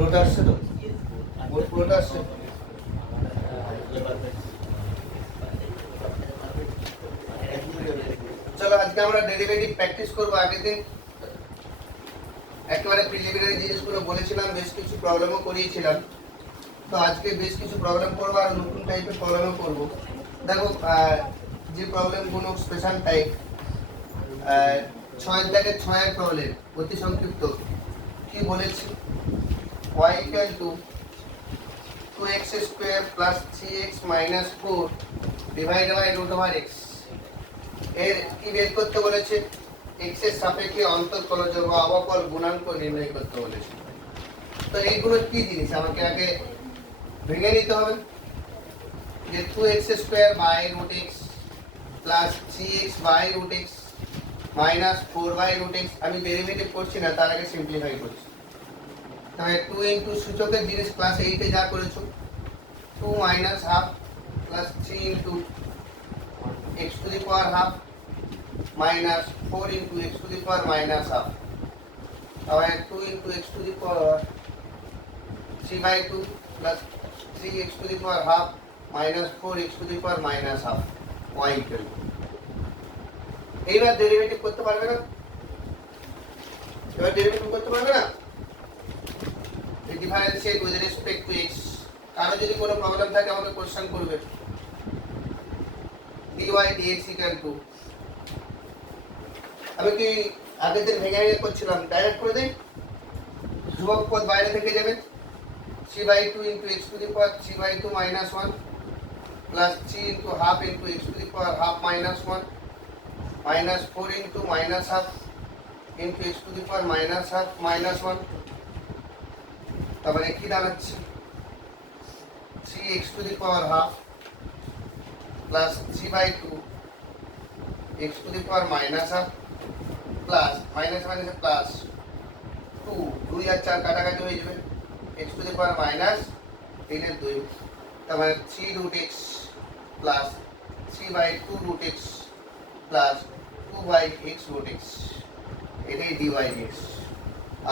পুরোটা আসছে তো, পুরোটা আসছে। চলো আজকে আমরা ডেরিভেটিভ প্র্যাকটিস করবো। আগের দিন একেবারে প্রিলিমিনারি জিনিসগুলো বলেছিলাম, বেশ কিছু প্রবলেমও করিয়েছিলাম। তো আজকে বেশ কিছু প্রবলেম করবো আর নতুন টাইপের প্রবলেমও করবো। দেখো যে প্রবলেমগুলো স্পেশাল টাইপ, 6-6 প্রবলেম অতি সংক্ষিপ্ত। কি বলেছি? y equal to 2x square plus 3x minus 4 divided by root over x। এর কি বের করতে বলেছে? x এর সাপেক্ষে অন্তঃকলজ বা অবকল গুণাঙ্ক নির্ণয় করতে বলেছে। তো এইগুলো কি জিনিস আমাকে আগে ভেঙে নিতে হবে। যে 2x square by root x plus 3x by root x minus 4 by root x, আমি ডেরিভেটিভ করছি না, তার আগে সিম্পলিফাই করছি। তাহলে 2 ইনটু সূচকের জিনিস ক্লাস 8 এ যা করেছো, 2 minus half plus 3 into x to the power half minus 4 into x to the power minus half। তাহলে 2 into x to the power 3 by 2 plus 3x to the power half minus 4x to the power minus half y equal। এইবার derivative করতে পারবে না? এবার derivative করতে পারবে না? এই differentiate with respect to x। কারো যদি কোনো প্রবলেম থাকে আমাকে কোশ্চেন করবে। dy dx equal to, আমি কি আগের দিন ভেঙে ভেঙে করছিলাম, ডাইরেক্ট করে দেই। ধ্রুবক পদ বাইরে থেকে যাবে, 3/2 into x to the power 3/2 minus 1 plus 3 into half into x to the power half minus 1 minus 4 into minus half into x to the power minus half minus 1। তারপরে কি দাঁড়াচ্ছে? 3x to the power half plus 3/2 x to the power minus half plus minus minus plus 2, 2 আর 4 কাটাকাটি হয়ে যাবে, x to the power minus 3 এর 2। তারপরে 3 root x plus 3/2 root x plus 2 by x root x, এটাই dy dx।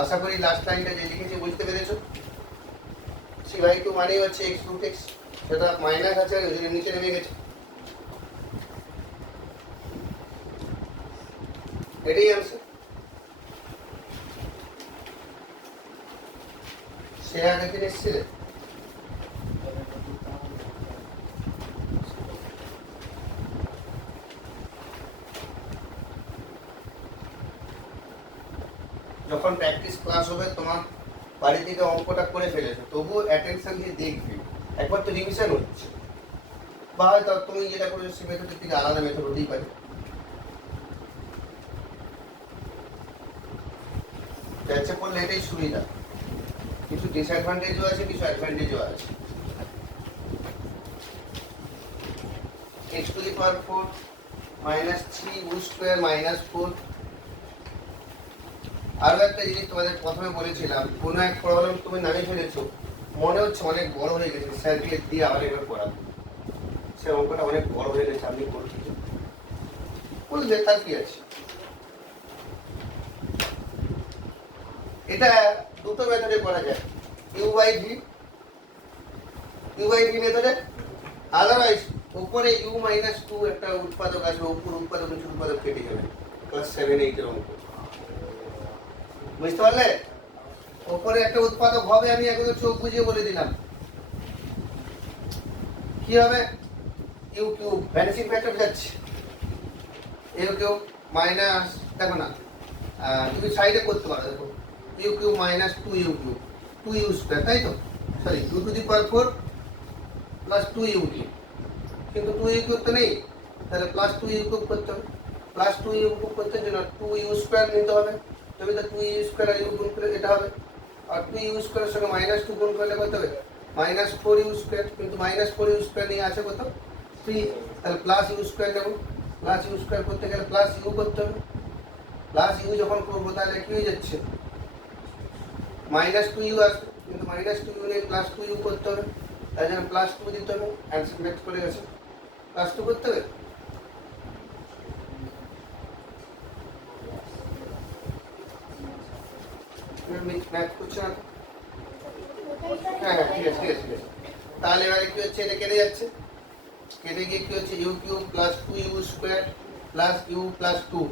আশা করি last লাইনটা যে লিখেছি বুঝতে পেরেছো। 3/2 মানেই হচ্ছে x root x, সেটা মাইনাস আছে আর ওই নিচে নেমে গেছে, এটাই আনসার। সে আগের দিন এসেছিলে? যখন প্র্যাকটিস ক্লাস হবে তোমার বাড়ি থেকে অঙ্কটা করে ফেলেছো, তবুও অ্যাটেনশন দিয়ে দেখবে। একবার তো রিভিশন হচ্ছে, বা হয়তো তুমি যেটা করেছো সে মেথডের থেকে আলাদা মেথড হতেই পারে। ব্যাচে পড়লে এটাই সুবিধা, কিছু ডিসঅ্যাডভান্টেজও আছে, কিছু অ্যাডভান্টেজও আছে। x to the power 4 minus 3 root square minus 4। আরো একটা জিনিস তোমাদের প্রথমে বলেছিলাম, কোনো এক প্রবলেম তুমি নামিয়ে ফেলেছো, মনে হচ্ছে অনেক বড় হয়ে গেছে, স্যারকে দিয়ে আবার একবার পড়াবো, সে অঙ্কটা অনেক বড় হয়ে গেছে, আপনি করছেন বুঝলে, তার কি আছে। এটা দুটো মেথডে করা যায়, ইউ বাই ভি মেথডে। আদারওয়াইজ উপরে u মাইনাস 2 একটা উৎপাদক আসবে, উপর উৎপাদক নিচে উৎপাদক কেটে যাবে, ক্লাস 7-8 এর অঙ্ক, বুঝতে পারলে? উপরে একটা উৎপাদক হবে, আমি একদম চোখ বুঝিয়ে বলে দিলাম কি হবে। ইউ কিউব ভ্যানিসিং ফ্যাক্টর যাচ্ছে, ইউ কিউব মাইনাস, দেখো না তুমি সাইডে করতে পারো, দেখো u cube minus 2 u cube 2 u square, তাই তো? Sorry 2 to the power 4 plus 2 u cube, কিন্তু 2 ইউ কিউব তো নেই, তাহলে প্লাস 2 ইউ কিউব করতে হবে। প্লাস 2 ইউ কিউব করতে জন্য 2 ইউ স্কয়ার নিতে হবে, তবে তো 2 ইউ স্কয়ার আর ইউ গুণ করে এটা হবে, আর 2 ইউ স্কয়ারের সঙ্গে মাইনাস 2 গুণ করলে কত হবে? মাইনাস 4 ইউ স্কয়ার, কিন্তু মাইনাস 4 ইউ স্কয়ার নিয়ে আছে কত? 3, তাহলে প্লাস ইউ স্কয়ার নেব। প্লাস ইউ স্কয়ার করতে গেলে প্লাস ইউ করতে হবে, প্লাস ইউ যখন করবো তাহলে কি হয়ে যাচ্ছে? মাইনাস 2 ইউ আসবে, কিন্তু মাইনাস 2 ইউ নেই, প্লাস 2 ইউ করতে হবে, তাই জন্য প্লাস 2 দিতে হবে। অ্যান্সার ম্যাচ করে গেছে, প্লাস 2 করতে হবে। ম্যাথ করছে না, হ্যাঁ হ্যাঁ ঠিক আছে ঠিক আছে ঠিক আছে। তাহলে এবারে কি হচ্ছে, এটা কেটে যাচ্ছে, কেটে গিয়ে কি হচ্ছে u cube plus 2u square plus u plus 2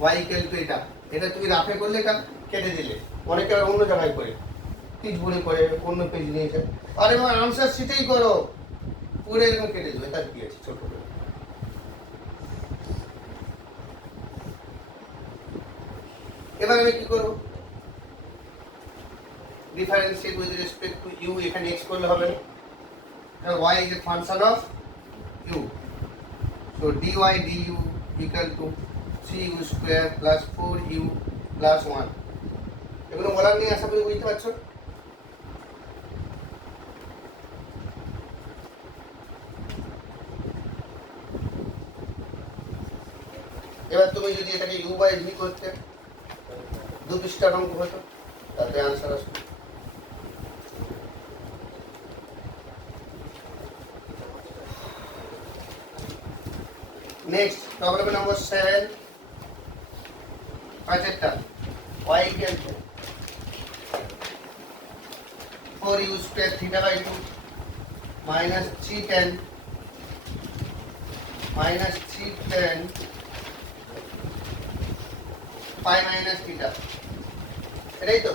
y equal to এটা। এটা তুমি রাফে করলে এটা কেটে দিলে, অনেকে আর অন্য জায়গায় করে টিচবুড়ি করে অন্য পেজ নিয়েছে। আরে আমার আনসার শিটেই করো, পুরো এরকম কেটে দেবে, তার কি আছে ছোট করে। এবার আমি কি করবো, differentiate with respect to u, এখানে এক্স করলে হবে না, কারণ y is a function of u, so dy du equal to 3u square plus 4u plus 1। এগুলো বলার নেই, আশা করি বুঝতে পারছো। এবার তুমি যদি এটাকে u বাই v করতে, দু পৃষ্ঠার অঙ্ক হতো, তাতে আনসার আসবে। Next problem number 7, পাঁচেরটা y equal to 4u square theta by 2 minus 3 tan pi minus theta, এটাই তো।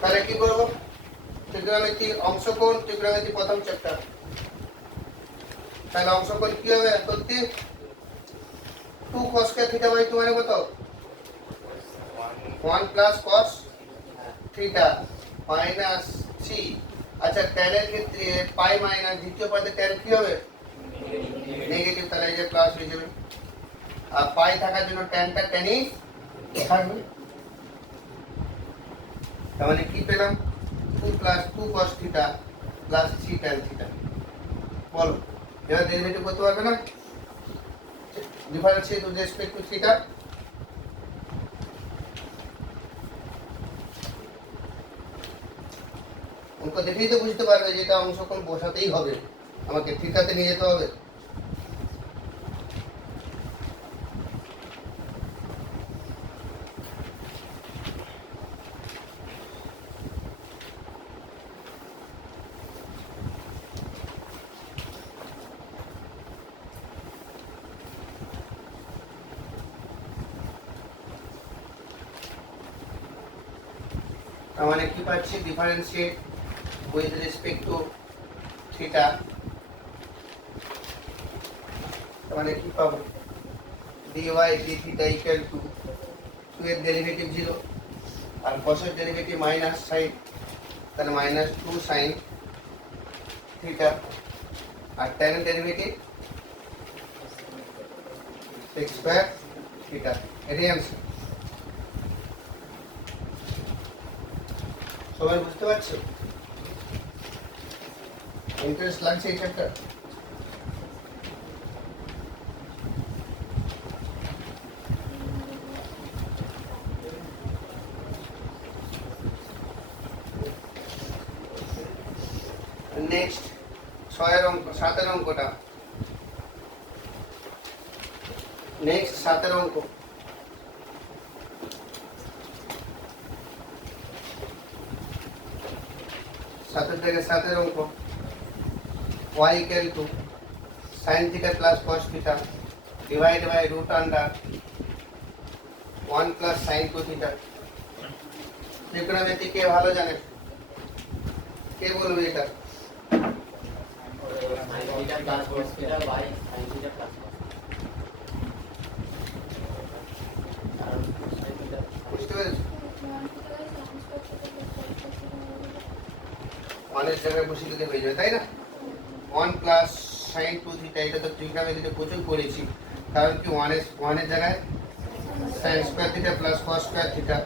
তাহলে কি করবো, ত্রিকোণমিতি অংশকোণ, ত্রিকোণমিতি প্রথম চ্যাপ্টার। তাহলে অংশকোণ কি হবে, সত্যি 2 cos square theta by 2 মানে কত, 1 plus cos theta minus 3। আচ্ছা tan এর ক্ষেত্রে পাই মাইনাস দ্বিতীয় পদে tan কি হবে, নেগেটিভ, তাহলে এই যে প্লাস হয়ে যাবে। আর পাই থাকার জন্য ট্যানটা ট্যানই থাকবে। তার মানে কি পেলাম, 2 plus 2 cos theta plus 3 tan theta। বলো এবার ডেরিভেটিভ করতে পারবে না, differentiate with respect two theta. অঙ্ক দেখেই তো বুঝতে পারবে যে এটা অংশকোণ বসাতেই হবে, আমাকে থিটাতে নিয়ে যেতে হবে। মানে কি পাচ্ছি, differentiate with respect two theta, মানে কি পাবো, dy d theta equal to 2 এর ডেরিভেটিভ 0 আর cos এর ডেরিভেটিভ মাইনাস সাইন, তাহলে মাইনাস 2 sin থিটা আর tan এর ডেরিভেটিভ sec স্কয়ার থিটা। এটাই आंसर। সবাই বুঝতে পারছো, ইন্টারেস্ট লাগছে এই চ্যাপ্টার। নেক্সট 6 অঙ্ক, 7 অঙ্কটা, নেক্সট 7 অঙ্ক। সাতের থেকে 7 অঙ্ক, y equal to sin theta plus cos theta divided by root under 1 plus sin 2 theta। ত্রিকোণমিতি কে ভালো জানে, কে বলবে এটা, বুঝতে পেরেছো, ওয়ানের জায়গায় বসিয়ে দিলে হয়ে যাবে, তাই না। 1 প্লাস sin 2 থিটা, এটা তো ত্রিকোণমিতিতে প্রচুর করেছি, কারণ কি 1 এর জায়গায় sin square theta plus cos square theta,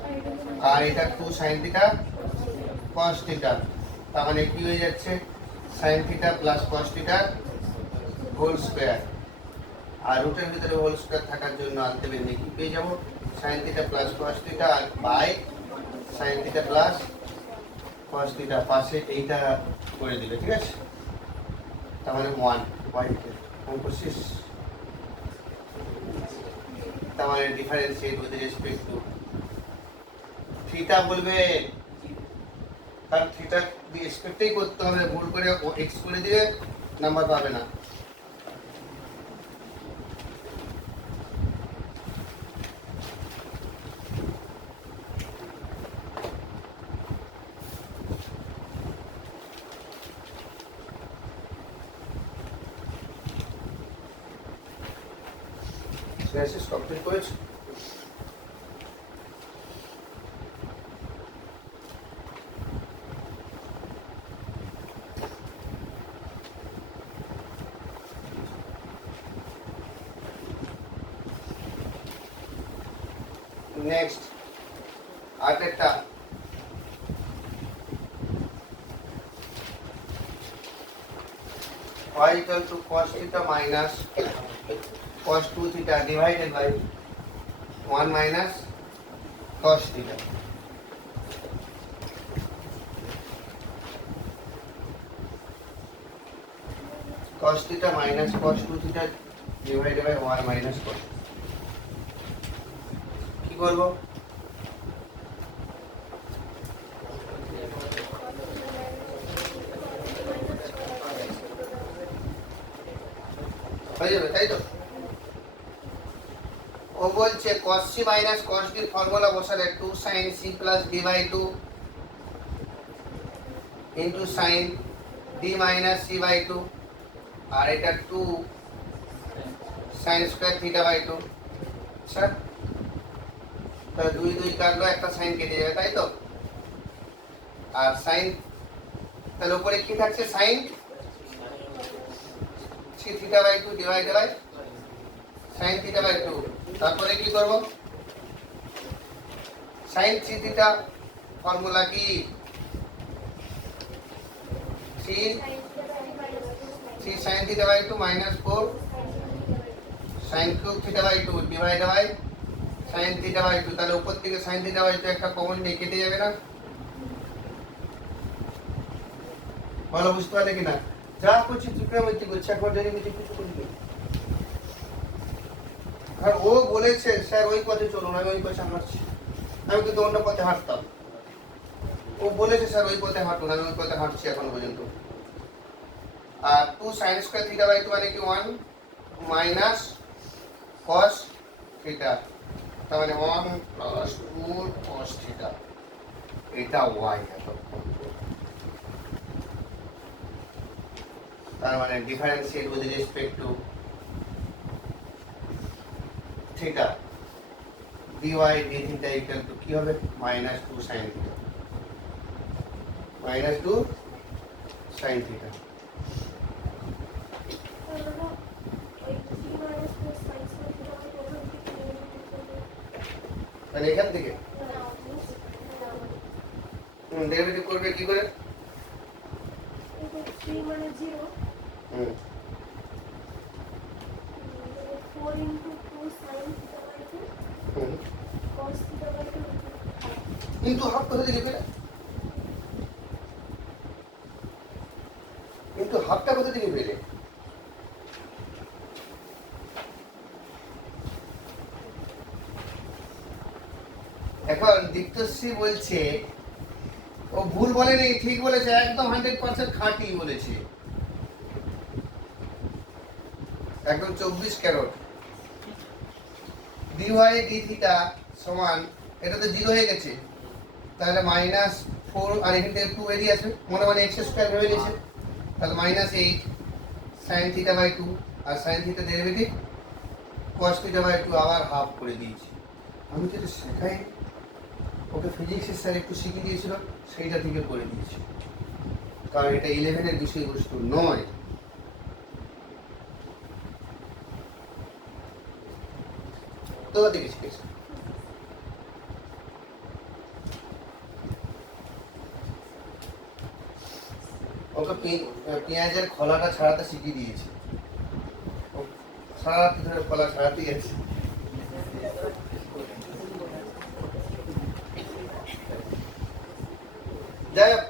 আর এটা 2 sin থিটা cos থিটা, তার মানে কি হয়ে যাচ্ছে, sin theta plus cos theta whole square, আর রুটের ভিতরে হোল স্কয়ার থাকার জন্য আলটিমেটলি কি পেয়ে যাবো, sin theta plus cos theta আর by sin theta plus cos theta, পাশে এইটা করে দিলে, ঠিক আছে। তার মানে 1 y অঙ্ক শেষ। তার মানে differentiate with respect two theta বলবে, কারণ থিটা দিয়ে এক্সপেক্টই করতে হবে, ভুল করে এক্স করে দিলে নাম্বার পাবে না। মেসেজ কমপ্লিট করেছি। নেক্সট আরেকটা y equal to cos theta minus cos 2 theta divided by 1 minus cos theta. Cos theta minus cos 2 theta divided by 1 minus cos. কি করব? হয়ে যাবে তাই তো? ও বলছে cos c minus cos d formula বসালে 2 sin c plus d by 2 into sin d minus c by 2 আর এটা 2 sin square theta by 2। আচ্ছা তো 2 2 কাটলো, একটা sin কেটে যাবে তাই তো? আর sin তাহলে উপরে কি থাকছে? sin c theta by 2 divided by sin theta by 2। তারপরে কি করব? sin c theta ফর্মুলা কি? c sin theta by 2 minus 4 sin cube theta by 2 divided by sin theta by 2। তাহলে উপর থেকে sin theta by 2 একটা কমন নিয়ে কেটে যাবে না? ভালো বুঝতে পারলে কিনা? যা করছি ত্রিকোণমিতি করছি, একবার ডেরিভেটিভ কিছু করবি। আর ও বলেছে স্যার ওই পথে চলুন, আমি ওই পথে হাঁটছি। আমি কিন্তু অন্য পথে হাঁটতাম। ও বলেছে স্যার ওই পথে হাঁটুন, আমি ওই পথে হাঁটছি এখনো পর্যন্ত। আর 2 sin square theta by 2 মানে কি 1 minus cos theta, তার মানে 1 plus 2 cos theta। এটা y এতক্ষণ। তার মানে differentiate with respect two theta dy d theta equal to কি হবে? minus 2 sin theta, minus 2 sin theta। মানে এখান থেকে ডেরিভেটিভ করবে কি করে? 3 মানে 0 4 into 2 sin theta by 2 cos theta by 2 কিন্তু হাফ কোথা থেকে পেলে? কিন্তু হাফটা কোথা থেকে পেলে? এখন দীপ্তশ্রী বলছে ও ভুল বলেনি, ঠিক বলেছে, একদম 100% খাঁটি বলেছে, একদম 24 ক্যারট। dy d থিটা সমান, এটা তো 0 হয়ে গেছে, তাহলে -4 আর এখান থেকে 2 বেরিয়ে আসবে, মনে মনে x স্কয়ার ভেবে নিয়েছে, তাহলে -8 sin থিটা বাই 2 আর sin theta derivative cos theta by 2 আবার হাফ করে দিয়েছি। আমি যেটা শেখাই ওকে ফিজিক্সের স্যার একটু শিখিয়ে দিয়েছিল, সেইটা থেকে করে দিয়েছি, কারণ এটা 11 এর বিষয়বস্তু নয়। তো দেখিস ওকে পেঁয়াজের খোলাটা ছাড়াতে শিখিয়ে দিয়েছি, সারা রাত ধরে খোলা ছাড়াতে গেছে। যাই হোক,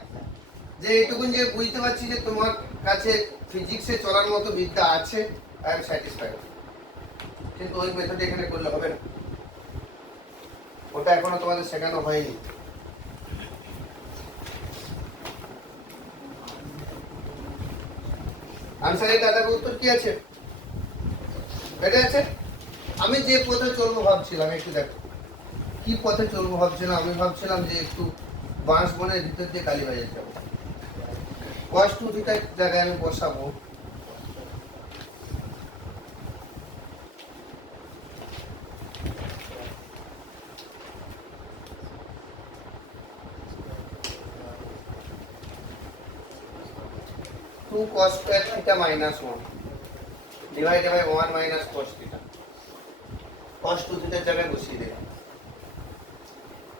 যে এইটুকুন যে বুঝতে পারছি যে তোমার কাছে ফিজিক্সে চলার মতো বিদ্যা আছে, আই এম স্যাটিসফাইড। কিন্তু ওই মেথড এখানে করলে হবে না, ওটা এখনো তোমাদের শেখানো হয়নি। আনসারের দাদার উত্তর কি আছে? এটা আছে। আমি যে পথে চলবো ভাবছিলাম, একটু দেখো কি পথে চলবো ভাবছিলাম। আমি ভাবছিলাম যে একটু বাঁশবনের ভিতর দিয়ে কালীবাজার যাবো। cos 2 থিটার জায়গায় আমি বসাবো two cos square theta minus 1 divided by 1 minus cos theta. cos 2 থিটার জায়গায় বসিয়ে দিলাম।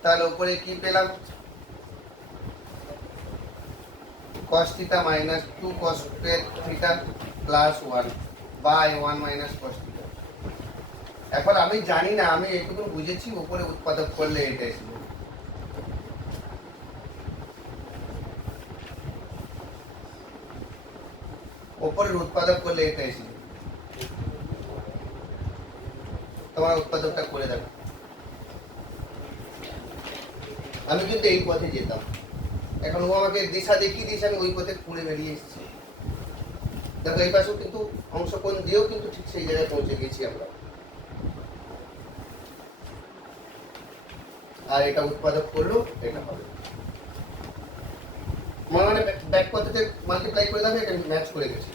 তাহলে উপরে কি পেলাম? cos theta minus 2 cos square theta plus 1 by 1 minus cos theta. এখন আমি জানি না, আমি এটুকু বুঝেছি উপরে উৎপাদক করলে এটা আসবে। উপরের উৎপাদক করলে এটা আসবে। তোমার উৎপাদকটা করে দেখো। আমি কিন্তু এই পথে যেতাম, এখন ও আমাকে দিশা দেখিয়ে দিয়েছে, আমি ওই পথে ঘুরে বেরিয়ে এসেছি। দেখো এই পাশেও কিন্তু অংশকোণ দিয়েও কিন্তু ঠিক সেই জায়গায় পৌঁছে গেছি আমরা। আর এটা উৎপাদক করলেও এটা হবে। মানে ব্যাক পদ্ধতিতে মাল্টিপ্লাই করে দেবে, এটা ম্যাচ করে গেছে।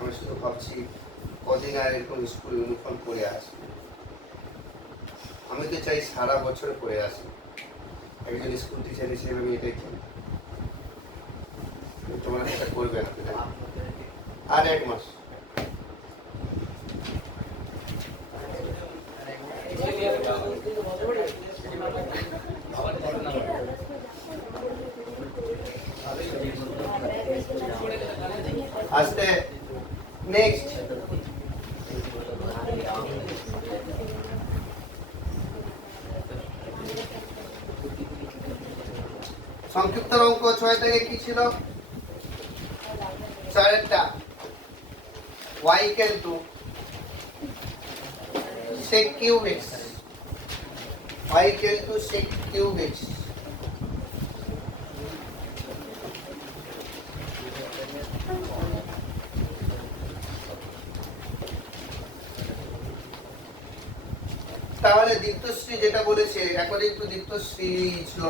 আমি শুধু ভাবছি কদিন আর এরকম স্কুল ইউনিফর্ম পরে আসবে। আমি তো চাই সারা বছর পরে আসি। একজন স্কুল টিচার হিসেবে আমি এটাই চাই। তোমরা এটা করবে না আর 1 মাস। আস্তে নেক্সট সংক্ষিপ্ত অঙ্ক 6 থেকে কি ছিল? 4টা y equal to sec cube x, y equal to sec cube x। তাহলে দীপ্তশ্রী যেটা বলেছে, অ্যাকর্ডিং টু দীপ্তশ্রী ছিল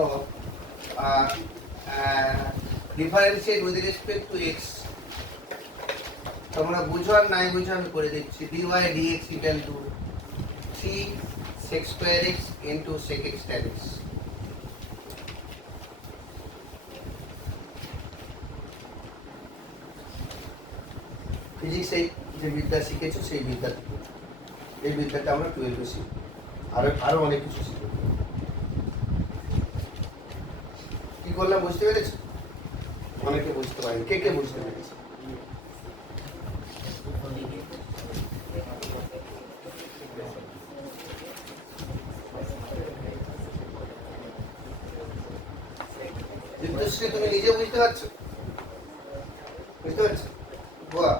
differentiate with respect to x। তোমরা বুঝো আর নাই বুঝো আমি করে দিচ্ছি। dy dx equal two 3 sec square x into sec x tan x। Physics এই যে বিদ্যা শিখেছো সেই বিদ্যা, এই বিদ্যাটা আমরা 12 এ শিখি। আরো অনেক কিছু শিখব। কি করলাম বুঝতে পেরেছো? অনেকে বুঝতে পারেন। কে কে বুঝতে পেরেছে? দীপ্তশ্রী তুমি নিজে বুঝতে পারছো? বুঝতে পারছো? বাহ,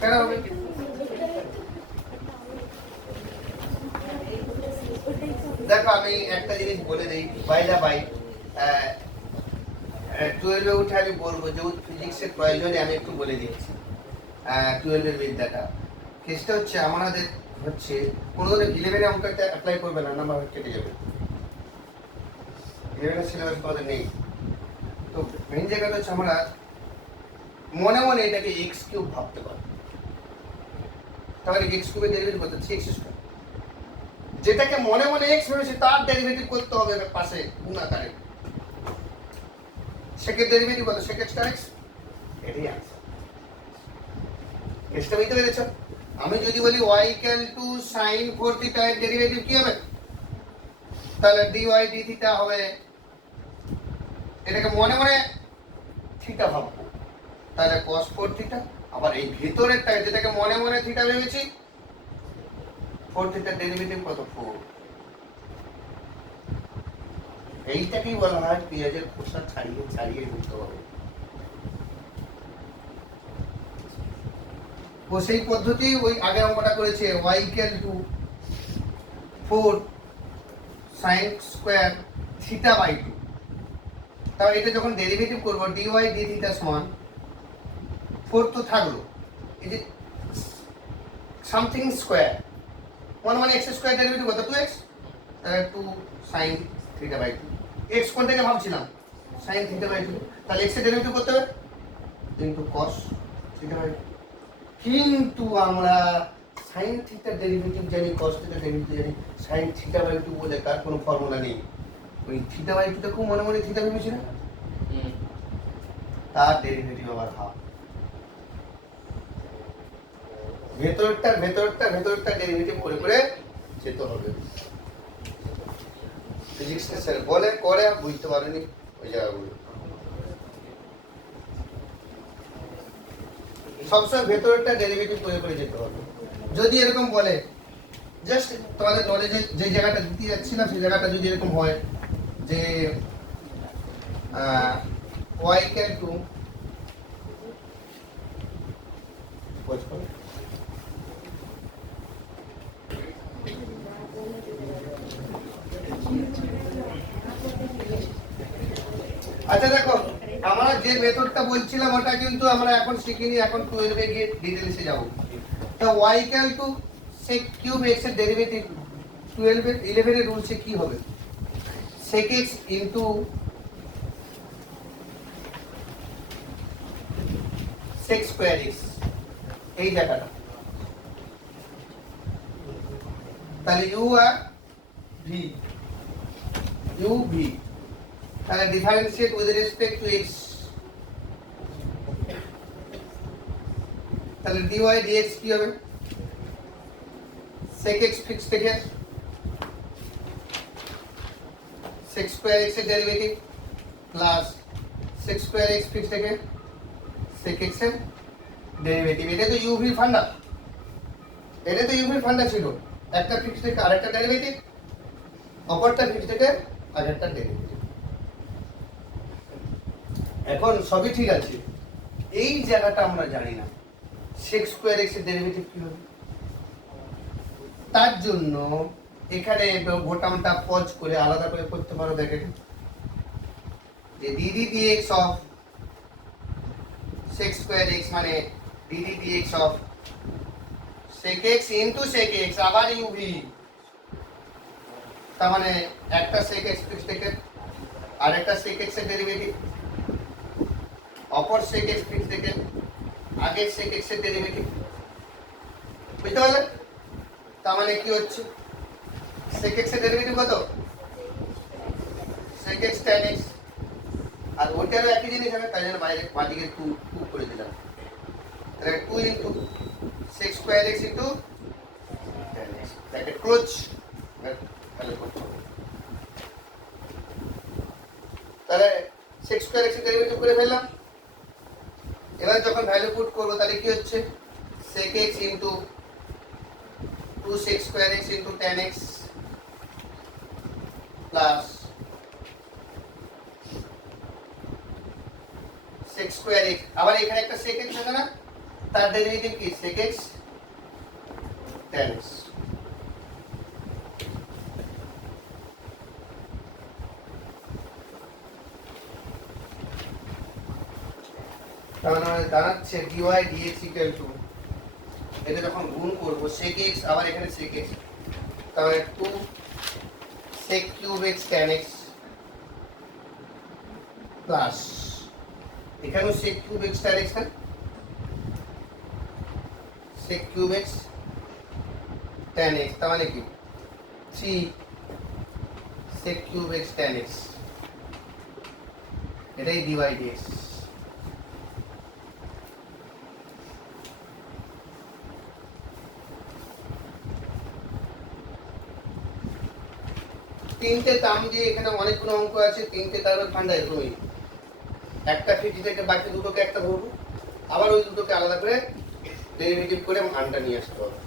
কেন হবে? দেখো আমি একটা জিনিস বলে দিই, বাইদা বাই 12 এ উঠে আমি বলবো যে ফিজিক্সের প্রয়োজনে আমি একটু বলে দিচ্ছি। 12 এর বিদ্যাটা কেসটা হচ্ছে আমাদের হচ্ছে কোনো ধরনের 11 এ অঙ্কটা অ্যাপ্লাই করবে না, নাম্বার কেটে যাবে। 11 এর সিলেবাস আমাদের নেই। তো মেইন জায়গাটা হচ্ছে আমরা মনে মনে এটাকে এক্স কিউব ভাবতে পারি। তাহলে এক্স কিউবের ডেরিভেটিভ কত? 3x square. যেটাকে মনে মনে এক্স ভেবেছি তার ডেরিভেটিভ করতে হবে পাশে গুণ আকারে। সেকেন্ড ডেরিভেটিভ কত? sec x tan x। এটাই आंसर। কেসটা বুঝতে পেরেছো? আমি যদি বলি y equal to sin 4 theta এর ডেরিভেটিভ কি হবে? তাহলে dy d থিটা হবে এটাকে মনে মনে থিটা ভাববো, তাহলে cos 4 থিটা। আবার এই ভেতরেরটা যেটাকে মনে মনে থিটা ভেবেছি, 4 থিটার ডেরিভেটিভ কত? 4। এইটাকেই বলা হয় পেঁয়াজের খোসা ছাড়িয়ে ছাড়িয়ে করতে হবে। ও সেই পদ্ধতি ওই আগে অঙ্কটা করেছে, y equal to 4 sin square theta by 2। তাহলে এটা যখন ডেরিভেটিভ করব dy d থিটা সমান 4 তো থাকলো, এই যে সামথিং স্কয়ার 1 মানে x স্কয়ার ডেরিভেটিভ কত? 2x, তাহলে 2 sin থিটা বাই 2। x কোনটাকে ভাবছিলাম? sin theta by 2। তাহলে x এর ডেরিভেটিভ করতে হবে ইনটু cos থিটা বাই 2। কিন্তু আমরা sin থিটার ডেরিভেটিভ জানি, cos থিটার ডেরিভেটিভ জানি, sin থিটা বাই 2 বলে তার কোনো ফর্মুলা নেই। ওই থিটা বাই 2 টাকেও মনে মনে থিটা ভেবেছি না, তার ডেরিভেটিভ আবার হাফ। ভেতরটা ডেরিভেটিভ করে করে যেতে হবে। ফিজিক্স স্যার বলে করে বুঝতে পারেনি ওই জায়গাগুলো। সবসময় ভেতরটা ডেরিভেটিভ করে করে যেতে হবে। যদি এরকম বলে, জাস্ট তোমাদের নলেজে যে জায়গাটা দিতে যাচ্ছিলাম সেই জায়গাটা যদি এরকম হয় যে y ইকুয়াল টু আচ্ছা দেখো, আমরা যে মেথডটা বলছিলাম ওটা কিন্তু আমরা এখন শিখিনি, এখন 12 এ গিয়ে ডিটেইলসে যাব। তো y equal two sec cube x এর ডেরিভেটিভ 12 এর 11 এর রুলসে কি হবে? sec x into sec square x, এই জায়গাটা। তাহলে u আর v, u v, তাহলে differentiate with respect to x, তাহলে dy dx কি হবে? sec x ফিক্স থেকে sec স্কয়ার x এর derivative plus sec square x fix থেকে sec x এর ডেরিভেটিভ। এটা তো u v ফান্ডা, এটা তো u v ফান্ডা ছিল, একটা ফিক্স থেকে আরেকটা ডেরিভেটিভ, অপরটা ফিক্স থেকে আরেকটা ডেরিভেটিভ। এখন সবই ঠিক আছে, এই জায়গাটা আমরা জানি না sec স্কয়ার x এর ডেরিভেটিভ কি হবে। তার জন্য এখানে বোতামটা পজ করে আলাদা করে করতে পারো। দেখেন যে dd dx of sec square x মানে dd dx of sec x into sec x আবার uv, তার মানে একটা sec x ফিক্স থেকে আরেকটা sec x এর ডেরিভেটিভ, অপর sec x ফিক্স থেকে আগের sec x এর ডেরিভেটিভ। বুঝতে পারলেন? তার মানে কি হচ্ছে? sec x এর ডেরিভেটিভ কত? sec x tan x, আর ওইটারও একই জিনিস হবে, তাই জন্য বাইরে বাঁদিকে 2 করে দিলাম। তাহলে 2 into sec square x into tan x, bracket close. তাহলে sec স্কয়ার x এর ডেরিভেটিভ করে ফেললাম। এবার যখন ভ্যালু পুট করব তাহলে কি হচ্ছে? sec x into 2 sec square x into tan x plus sec square x, আবার এখানে একটা sec x আছে না, তার ডেরিভেটিভ কি? sec x tan x। তাহলে দাঁড়াচ্ছে dy dx ইকুয়াল টু, এটা যখন গুণ করব sec x আবার এখানে sec x, তাহলে 2 sec cube x tan x plus এখানেও sec cube x tan x, না sec cube x tan x, তার মানে কি 3 sec cube x tan x, এটাই dy dx। তিনটে টার্ম দিয়ে এখানে অনেকগুলো অঙ্ক আছে, তিনটে টার্মের ফান্ডা এরকমই। একটা 50 থেকে বাকি দুটোকে একটা ধরবো, আবার ওই দুটোকে আলাদা করে ডেরিভেটিভ করে মানটা নিয়ে আসতে হবে।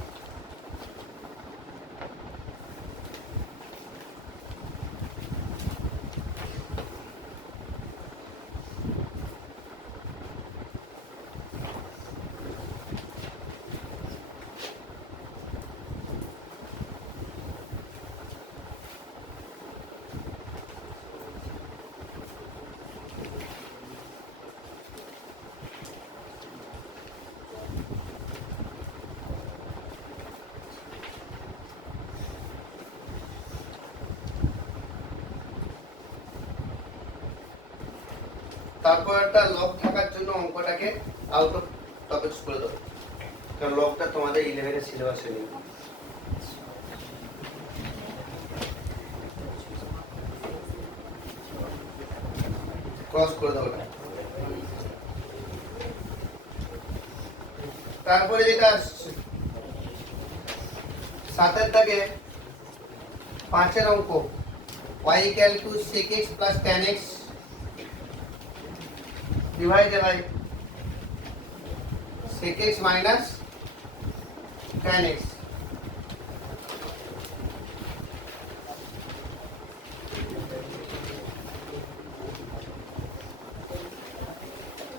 তারপর একটা লগ থাকার জন্য অঙ্কটাকে আউট অফ টপিকস করে দেবো, কারণ লগটা তোমাদের 11 এর সিলেবাসে নেই। ক্রস করে দাও ওটা। তারপরে যেটা আসছে 7 এর দাগে 5 এর অঙ্ক y equal to sec x plus tan x divided by sec x minus tan x।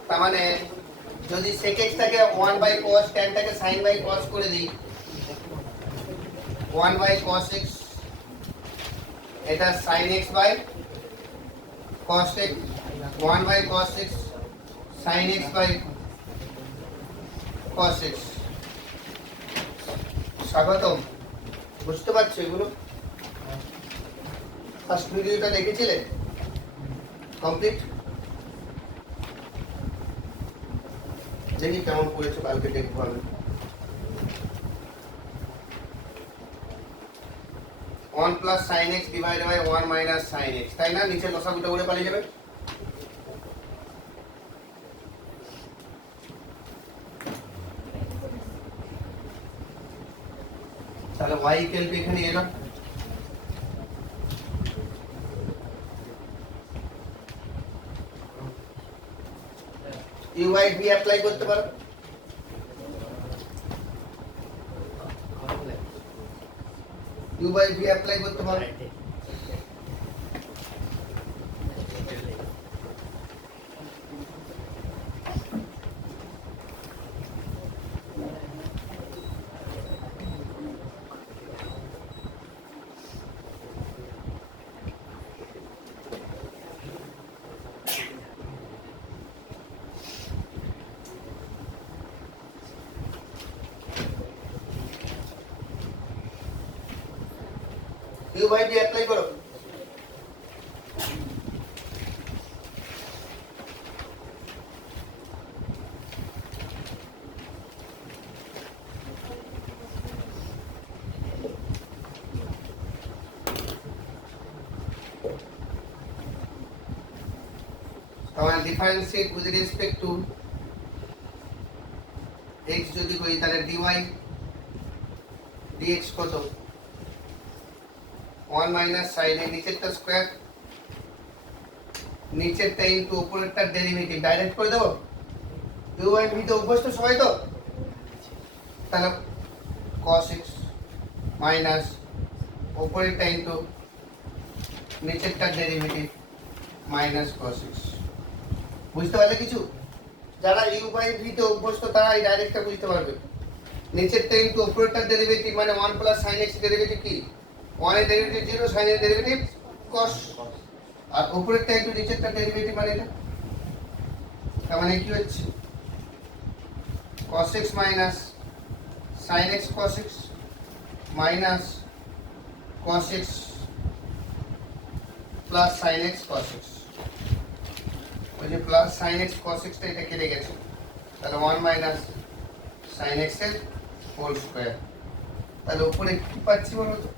তার মানে যদি sec x টাকে 1 cos tan টাকে sin cos করে দিই, 1 cos x এটা sin x cos x, 1 cos x sin x cos x। স্বাগতম। বুঝতে পারছো এগুলো? ফার্স্ট ভিডিওটা দেখেছিলে? কমপ্লিট? দেখি কেমন করেছো, কালকে দেখবো আমি। 1 plus sin x divided by 1 minus sin x, তাই না? নিচে লসাগুটা করে পালিয়ে যাবে। তাহলে y equal to এখানে এলো u by v অ্যাপ্লাই করতে পারো। u by v অ্যাপ্লাই করতে পারো। u by v অ্যাপ্লাই করো। তাহলে differentiate with respect to x যদি করি তাহলে dy dx কত? 1 minus sin এর নিচেরটা স্কয়ার, নিচেরটা ইনটু উপরেরটা ডেরিভেটিভ ডাইরেক্ট করে দেব। u by v তে অভ্যস্ত সবাই তো? তাহলে cos x মাইনাস উপরেরটা ইনটু নিচেরটা ডেরিভেটিভ মাইনাস cos x। বুঝতে পারলে কিছু? যারা u by v তে অভ্যস্ত তারা এই ডাইরেক্টটা বুঝতে পারবে। নিচেরটা ইনটু উপরেরটা ডেরিভেটিভ মানে 1 প্লাস sin x ডেরিভেটিভ কি? 1 এর ডেরিভেটিভ 0, sin এর ডেরিভেটিভ cos, আর উপরেরটা ইনটু নিচেরটা ডেরিভেটিভ মানে এটা। তার মানে কি হচ্ছে? cos x minus sin x cos x minus cos x plus sin x cos x। ওই যে plus sin x cos x টা এটা কেটে গেছে, তাহলে 1 মাইনাস sin x এর হোল স্কয়ার। তাহলে উপরে কি পাচ্ছি বলো তো?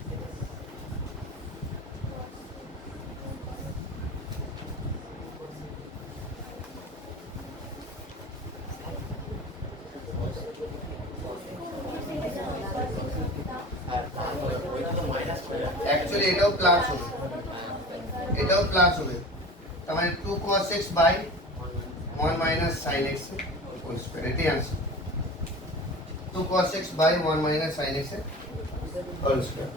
অ্যাকচুয়ালি এটাও প্লাস হবে, এটাও প্লাস হবে। তার মানে 2 cos x বাই 1 minus sin x whole square, এটাই answer 2 cos x by 1 minus sin x whole square।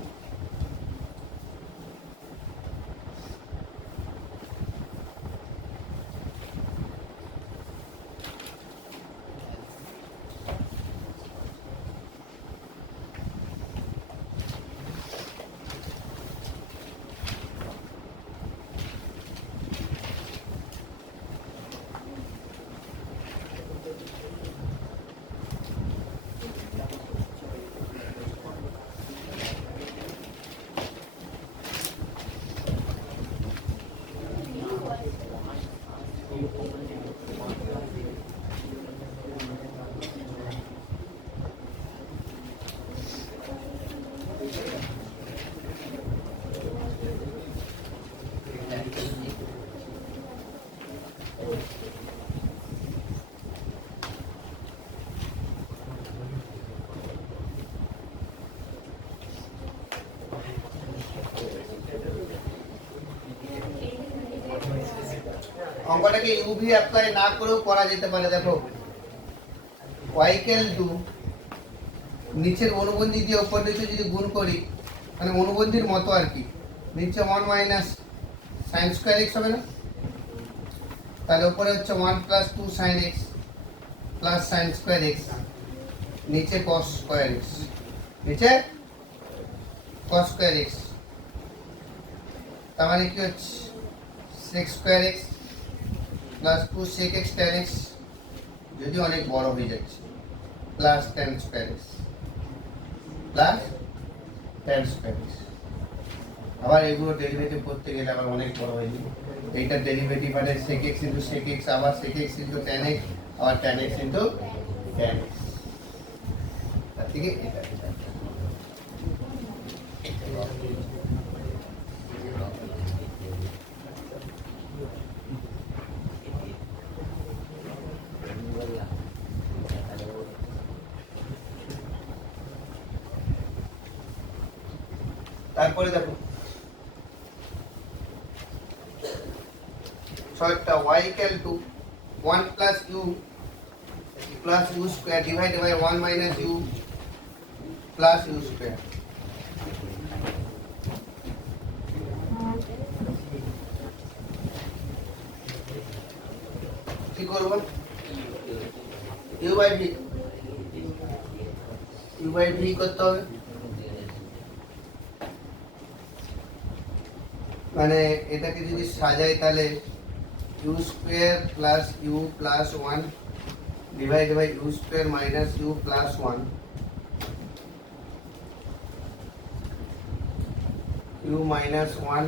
অঙ্কটাকে ইউভি অ্যাপ্লাই না করেও করা যেতে পারে। দেখো y ইকুয়াল টু নিচের অনুবন্ধী দিয়ে উপর নিচে যদি গুণ করি, মানে অনুবন্ধীর মতো আর কি, নিচে 1 মাইনাস সাইন স্কয়ার x হবে না, তাহলে উপরে হচ্ছে 1 plus 2 sine x plus sine square x, নিচে cos স্কয়ার x, নিচে cos স্কয়ার x, তার মানে কি হচ্ছে sec স্কয়ার x প্লাস 2 sec x tan x, যদি অনেক বড় হয়ে যাচ্ছে, plus tan square x plus tan square x। আবার এগুলো ডেরিভেটিভ করতে গেলে আবার অনেক বড় হয়ে যাবে। এইটার ডেরিভেটিভ মানে sec x into sec x, আবার sec x into tan x, আবার tan x into tan x। তার থেকে এটা তারপরে দেখো ছয়টা y equal to 1 plus u plus u square divided by 1 minus u plus u square. কি করব? u বাই v করতে হবে, মানে এটাকে যদি সাজাই তাহলে u square plus u plus 1 divide by u square minus u plus 1, u minus 1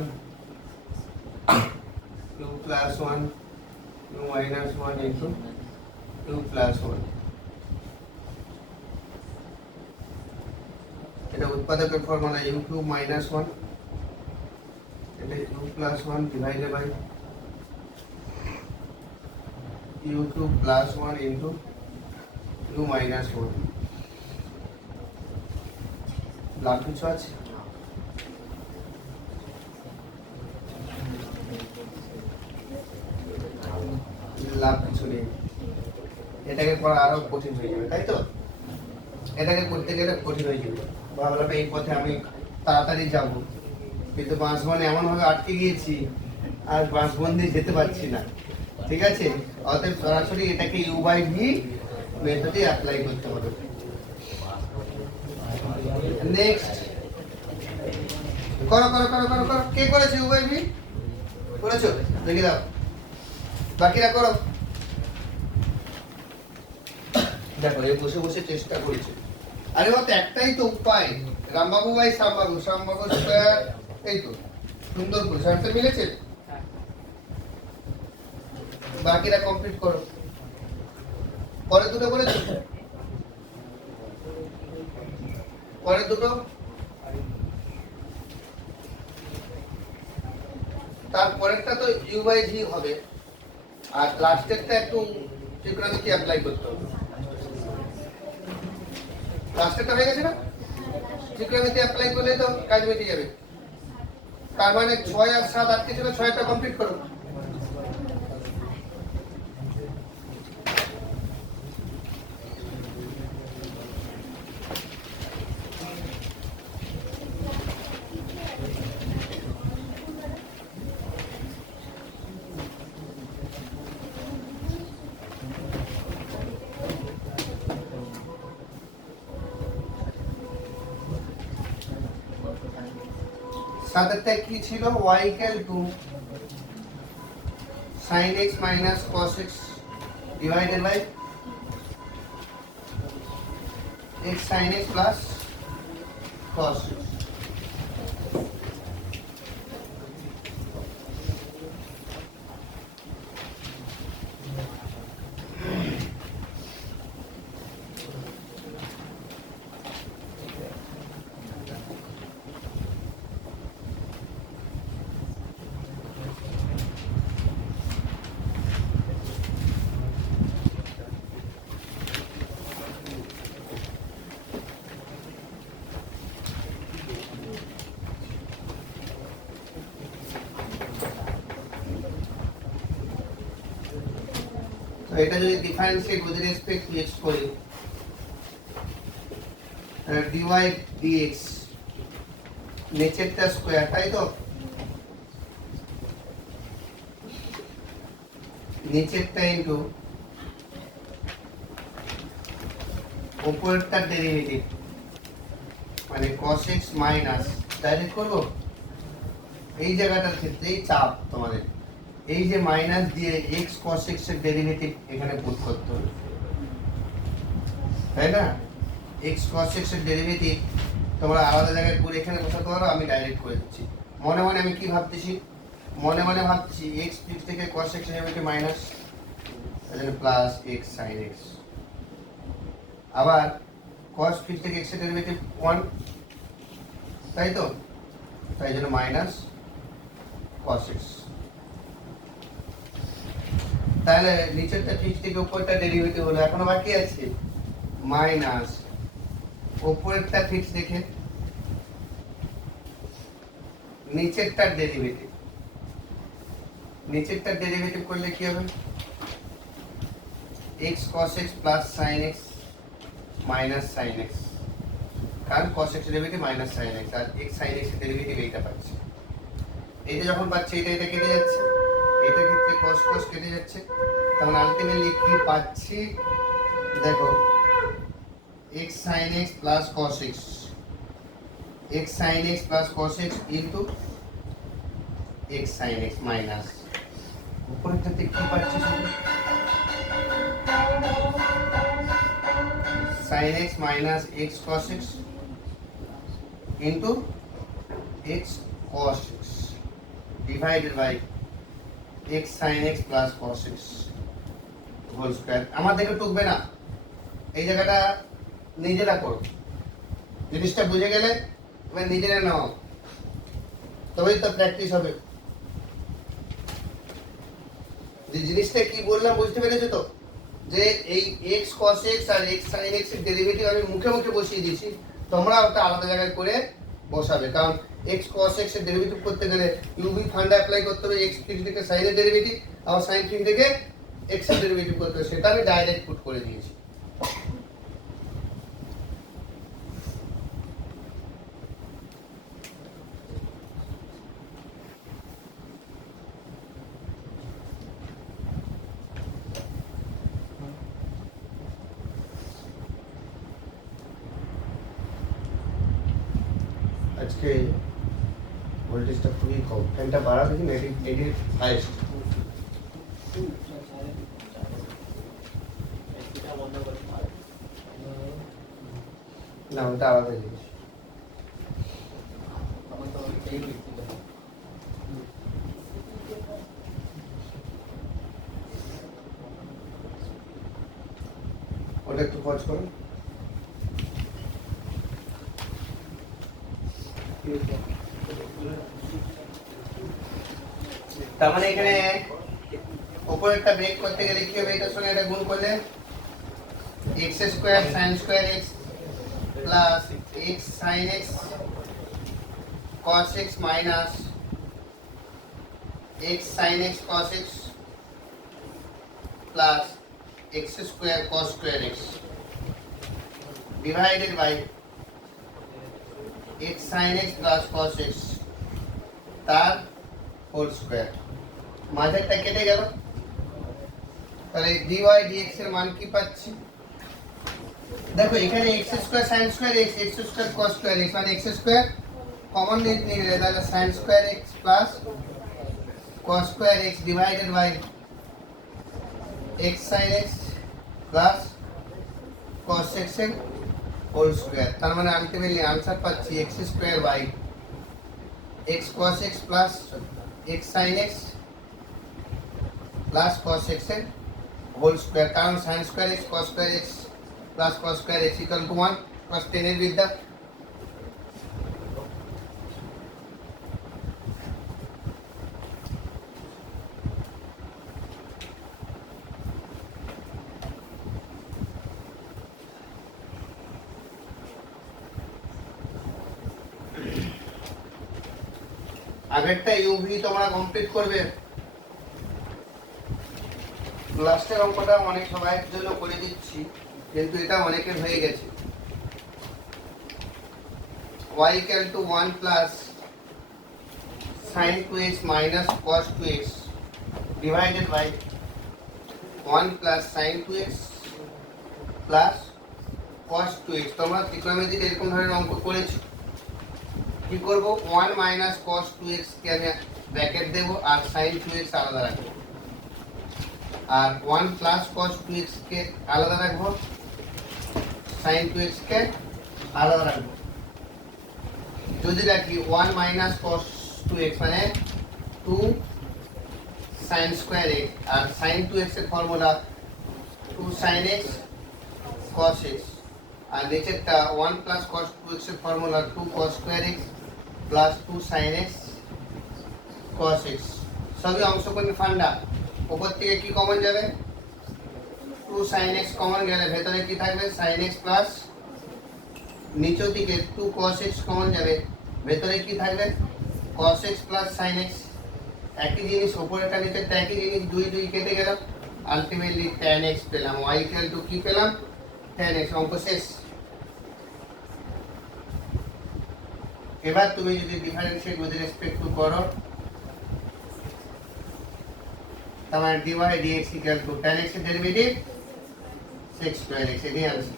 u plus 1 u minus 1 into u plus 1। এটা উৎপাদকের ফর্মুলা u কিউব মাইনাস 1, এটা u plus 1 divided by u cube plus 1 into u minus 1। লাভ কিছু আছে? লাভ কিছু নেই। এটাকে করা আরো কঠিন হয়ে যাবে, তাই তো? এটাকে করতে গেলে কঠিন হয়ে যাবে। ভাবলাম এই পথে আমি তাড়াতাড়ি যাব, কিন্তু বাঁশবনে এমন ভাবে আটকে গিয়েছি আর বাঁশবন দিয়ে যেতে পারছি না। ঠিক আছে, অতএব সরাসরি এটাকে u বাই v মেথডে অ্যাপ্লাই করতে হবে। নেক্সট করো করো করো করো করো। কে করেছে u বাই v? করেছো? দেখে দাও, বাকিরা করো। দেখো এই বসে বসে চেষ্টা করেছে। আরে বাবা, একটাই তো উপায়, রামবাবু বাই শ্যামবাবু, শ্যামবাবু স্কয়ার, এই তো সুন্দর করে সাথে মিলেছে। বাকিরা কমপ্লিট করো। পরে দুটো বলেছো, পরে দুটো, তারপরেরটা তো u বাই v হবে, আর লাস্টেরটা একটু ত্রিকোণমিতি অ্যাপ্লাই করতে হবে। লাস্টেরটা হয়ে গেছে না? ত্রিকোণমিতি অ্যাপ্লাই করলে তো কাজ মিটে যাবে। তার মানে 6 আর 7 8 ছিল, 6টা কমপ্লিট করো। সাতেরটা কি ছিল y equal to sin x minus cos x divided by x sin x plus cos x। তো এটা যদি differentiate with respect to x করি dy dx নিচেরটা স্কয়ার, তাই তো? নিচেরটা ইনটু উপরেরটার ডেরিভেটিভ মানে cos x মাইনাস ডাইরেক্ট করব এই জায়গাটার ক্ষেত্রেই চাপ তোমাদের, এই যে মাইনাস দিয়ে x cos x এর ডেরিভেটিভ এখানে পুট করতে হবে, তাই না? x cos x এর ডেরিভেটিভ তোমরা আলাদা জায়গায় করে এখানে বসাতে পারো, আমি ডাইরেক্ট করে দিচ্ছি। মনে মনে আমি কি ভাবতেছি, মনে মনে ভাবছি x ফিক্স থেকে cos x এর ডেরিভেটিভ মাইনাস তাহলে প্লাস x sin x, আবার cos ফিক্স থেকে x এর ডেরিভেটিভ 1, তাই তো? তাই জন্য মাইনাস cos x। তাহলে নিচেরটা ফিক্স থেকে উপরেরটা ডেরিভেটিভ হলো, এখনো বাকি আছে মাইনাস উপরেরটা ফিক্স দেখে নিচেরটার ডেরিভেটিভ, নিচেরটার ডেরিভেটিভ করলে কি হবে x cos x plus sin x minus sin x, কারণ cos x এর ডেরিভেটিভ মাইনাস sin x আর x sin x এর ডেরিভেটিভ এইটা পাচ্ছি। এইটা যখন পাচ্ছি এটা এটা কেটে যাচ্ছে, এইটার ক্ষেত্রে cos cos কেটে যাচ্ছে, তখন আলটিমেটলি কি পাচ্ছি দেখো x sin x plus cos x, x sin x plus cos x into x sin x minus উপরেরটাতে কি পাচ্ছি শুধু sin x minus x cos x into x cos x divided by x sin x plus cos x whole square. আমার দেখে টুকবে না, এই জায়গাটা নিজেরা করো, জিনিসটা বুঝে গেলে এবার নিজেরা নাও, তবেই তো প্র্যাকটিস হবে। যে জিনিসটা কি বললাম বুঝতে পেরেছো তো, যে এই x cos x আর x sin x এর ডেরিভেটিভ আমি মুখে মুখে বসিয়ে দিয়েছি, তোমরা ওটা আলাদা জায়গায় করে বসাবে, কারণ x cos x এর ডেরিভেটিভ করতে গেলে u v ফান্ডা অ্যাপ্লাই করতে হবে, x ফিক্স থেকে sin এর ডেরিভেটিভ, আর sin ফিক্স থেকে x এর ডেরিভেটিভ করতে হবে, সেটা আমি ডাইরেক্ট পুট করে দিয়েছি। আজকে ভোল্টেজটা খুবই কম, ফ্যানটা বাড়া দেখি না, এটি হাইস্ট। না ওটা আলাদা জিনিস। ওটা একটু পজ করুন। তার মানে এখানে উপরেরটা ব্রেক করতে গেলে কি হবে, এটার সঙ্গে এটা গুণ করলে x square sin square x plus x sin x cos x minus x sin x cos x plus x square cos square x divided by x sin x plus cos x তার whole square. মাঝেরটা কেটে গেল, তাহলে dy dx এর মান কি পাচ্ছি দেখো, এখানে x square sin square x, x square cos square x মানে x স্কয়ার কমন নিয়ে নিলে তাহলে sin square x plus cos square x divided by x sin x plus cos x এর হোল স্কয়ার। তার মানে আলটিমেটলি आंसर পাচ্ছি x square by x cos x plus x sin x plus cos x এর whole square, কারণ sin square x cos square x plus cos square x equal to 1 plus 10 এর বিদ্যা। আগেরটা UV তোমরা complete করবে। লাস্টের অঙ্কটা অনেক সবাইয়ের জন্য করে দিচ্ছি, কিন্তু এটা অনেকের হয়ে গেছে। y equal to 1 plus sin 2x minus cos 2x divided by 1 plus sin 2x plus cos 2x। তোমরা ত্রিকোণমিতিতে এরকম ধরনের অঙ্ক করেছো। কি করব, 1 minus cos 2x কে আমি ব্র্যাকেট দেব আর sin 2x আলাদা রাখবো, আর 1 plus cos 2x কে আলাদা রাখবো, sin 2x কে আলাদা রাখবো। যদি রাখি 1 minus cos 2x মানে 2 sin স্কয়ার x, আর sin 2x এর formula 2 sin x cos x, আর নিচেরটা 1 plus cos 2x এর ফর্মুলা 2 cos স্কয়ার x প্লাস 2 sin x cos x। সবই অংশকোণের ফান্ডা। উপর থেকে কি কমন যাবে, 2 sin x কমন গেলে ভেতরে কি থাকবে, sin x প্লাস নিচের দিকে 2 cos x কমন যাবে, ভেতরে কি থাকবে, cos x plus sin x। একই জিনিস উপরেরটা নিচেরটা একই জিনিস, 2 2 কেটে গেল, আলটিমেটলি tan x পেলাম। y ইকুয়াল টু কি পেলাম, tan x। অঙ্ক শেষ। এবার তুমি যদি ডিফারেন্সিয়েট উইথ রেসপেক্ট টু করো, তোমার dy dx equal two tan x এর ডেরিভেটিভ sec স্কয়ার x। এটাই आंसर।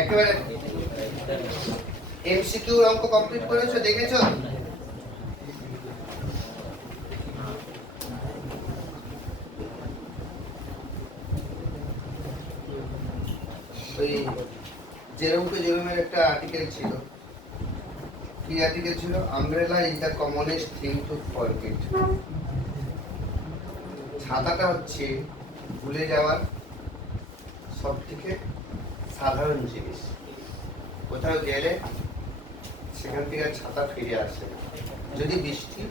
একেবারে এমসিকিউ অঙ্ক কমপ্লিট করেছো, দেখেছো? ওই জেরোমের একটা আর্টিকেল ছিল। কি আর্টিকেল ছিল, umbrella is the commonest thing to forget. ছাতাটা হচ্ছে ভুলে যাওয়ার সবথেকে সাধারণ জিনিস। কোথাও গেলে সেখান থেকে ছাতা ফিরে আসে যদি বৃষ্টি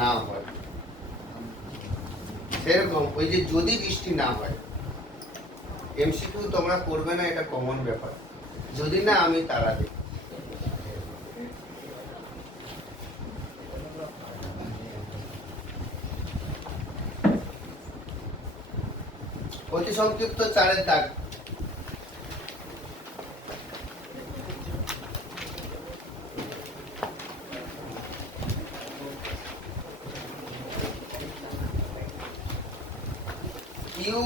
না হয়। সেরকম ওই যে যদি বৃষ্টি না হয়, এমসিকিউ তোমরা করবে না, এটা কমন ব্যাপার। যদি না আমি তারা দিই। অতি সংক্ষিপ্ত 4 এর দাগ। ইউ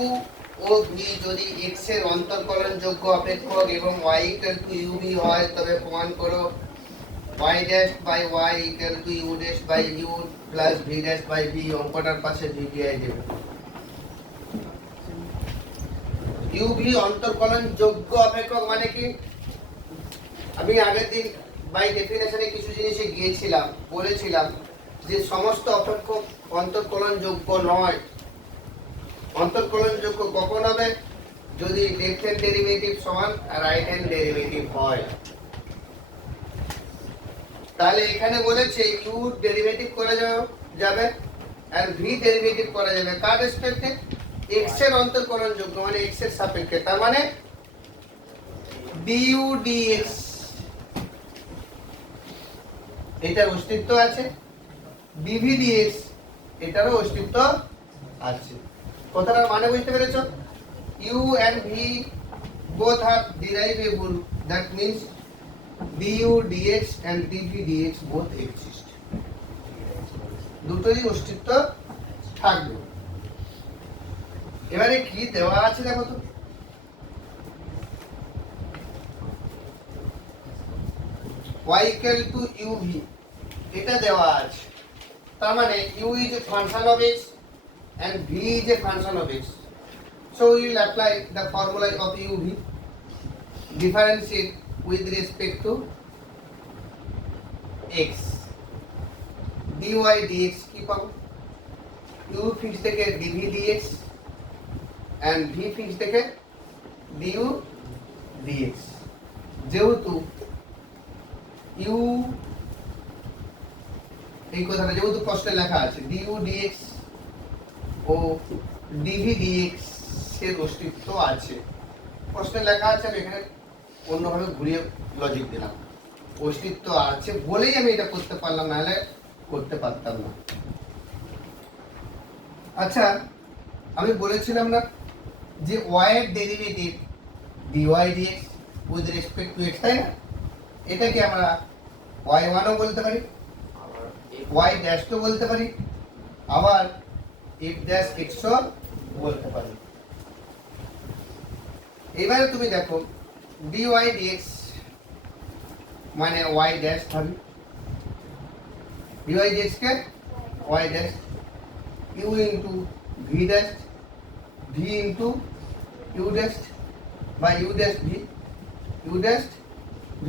ও ভি যদি x এর অন্তর্কলনযোগ্য অপেক্ষক এবং y equal to u v হয়, তবে প্রমাণ করো y dash by y equal to u dash by u plus v dash by v। অঙ্কটার পাশে v দিয়ে দেবে। u v অন্তর্কলনযোগ্য অপেক্ষক মানে কি, আমি আগের দিন বাই ডেফিনেশনে কিছু জিনিসে গিয়েছিলাম, বলেছিলাম যে সমস্ত অপেক্ষক অন্তর্কলনযোগ্য নয়। অন্তর্কলনযোগ্য কখন হবে, যদি লেফট হ্যান্ড ডেরিভেটিভ সমান রাইট হ্যান্ড ডেরিভেটিভ হয়। তাহলে এখানে বলেছে ইউ ডেরিভেটিভ করা যাবে আর ভি ডেরিভেটিভ করা যাবে কার রেসপেক্টে, এক্স এর অন্তর্কলন যোগ্য মানে এক্স এর সাপেক্ষে। তার মানে ডিইউ ডিএক্স এটার অস্তিত্ব আছে, ডিভি ডিএক্স এটারও অস্তিত্ব আছে। কথাটার মানে বুঝতে পেরেছো? U and v both are derivable, that means du dx and dv dx both exist, দুটোরই অস্তিত্ব থাকবে। এবারে কি দেওয়া আছে দেখো তো, y equal to uv এটা দেওয়া আছে। তার মানে u is a function of x and v is a function of x, so we will apply the formula of uv, differentiate with respect to x, dy dx কি পাবো, u fix থেকে dv dx and v fix থেকে du dx। যেহেতু u এই কথাটা যেহেতু প্রশ্নে লেখা আছে du dx ও dv dx এর অস্তিত্ব আছে, প্রশ্নে লেখা আছে, আমি এখানে অন্যভাবে ঘুরিয়ে লজিক দিলাম, অস্তিত্ব আছে বলেই আমি এটা করতে পারলাম, নাহলে করতে পারতাম না। আচ্ছা আমি বলেছিলাম না যে y এর derivative dy dx with respect to x, তাই না? এটাকে আমরা y1 ও বলতে পারি, y ড্যাশ ও বলতে পারি, আবার f ড্যাশ x ও বলতে পারি। এবারে তুমি দেখো dy dx মানে y ড্যাশ হবে, dy dx কে y dash u into v dash v into u dash বা u ড্যাশ v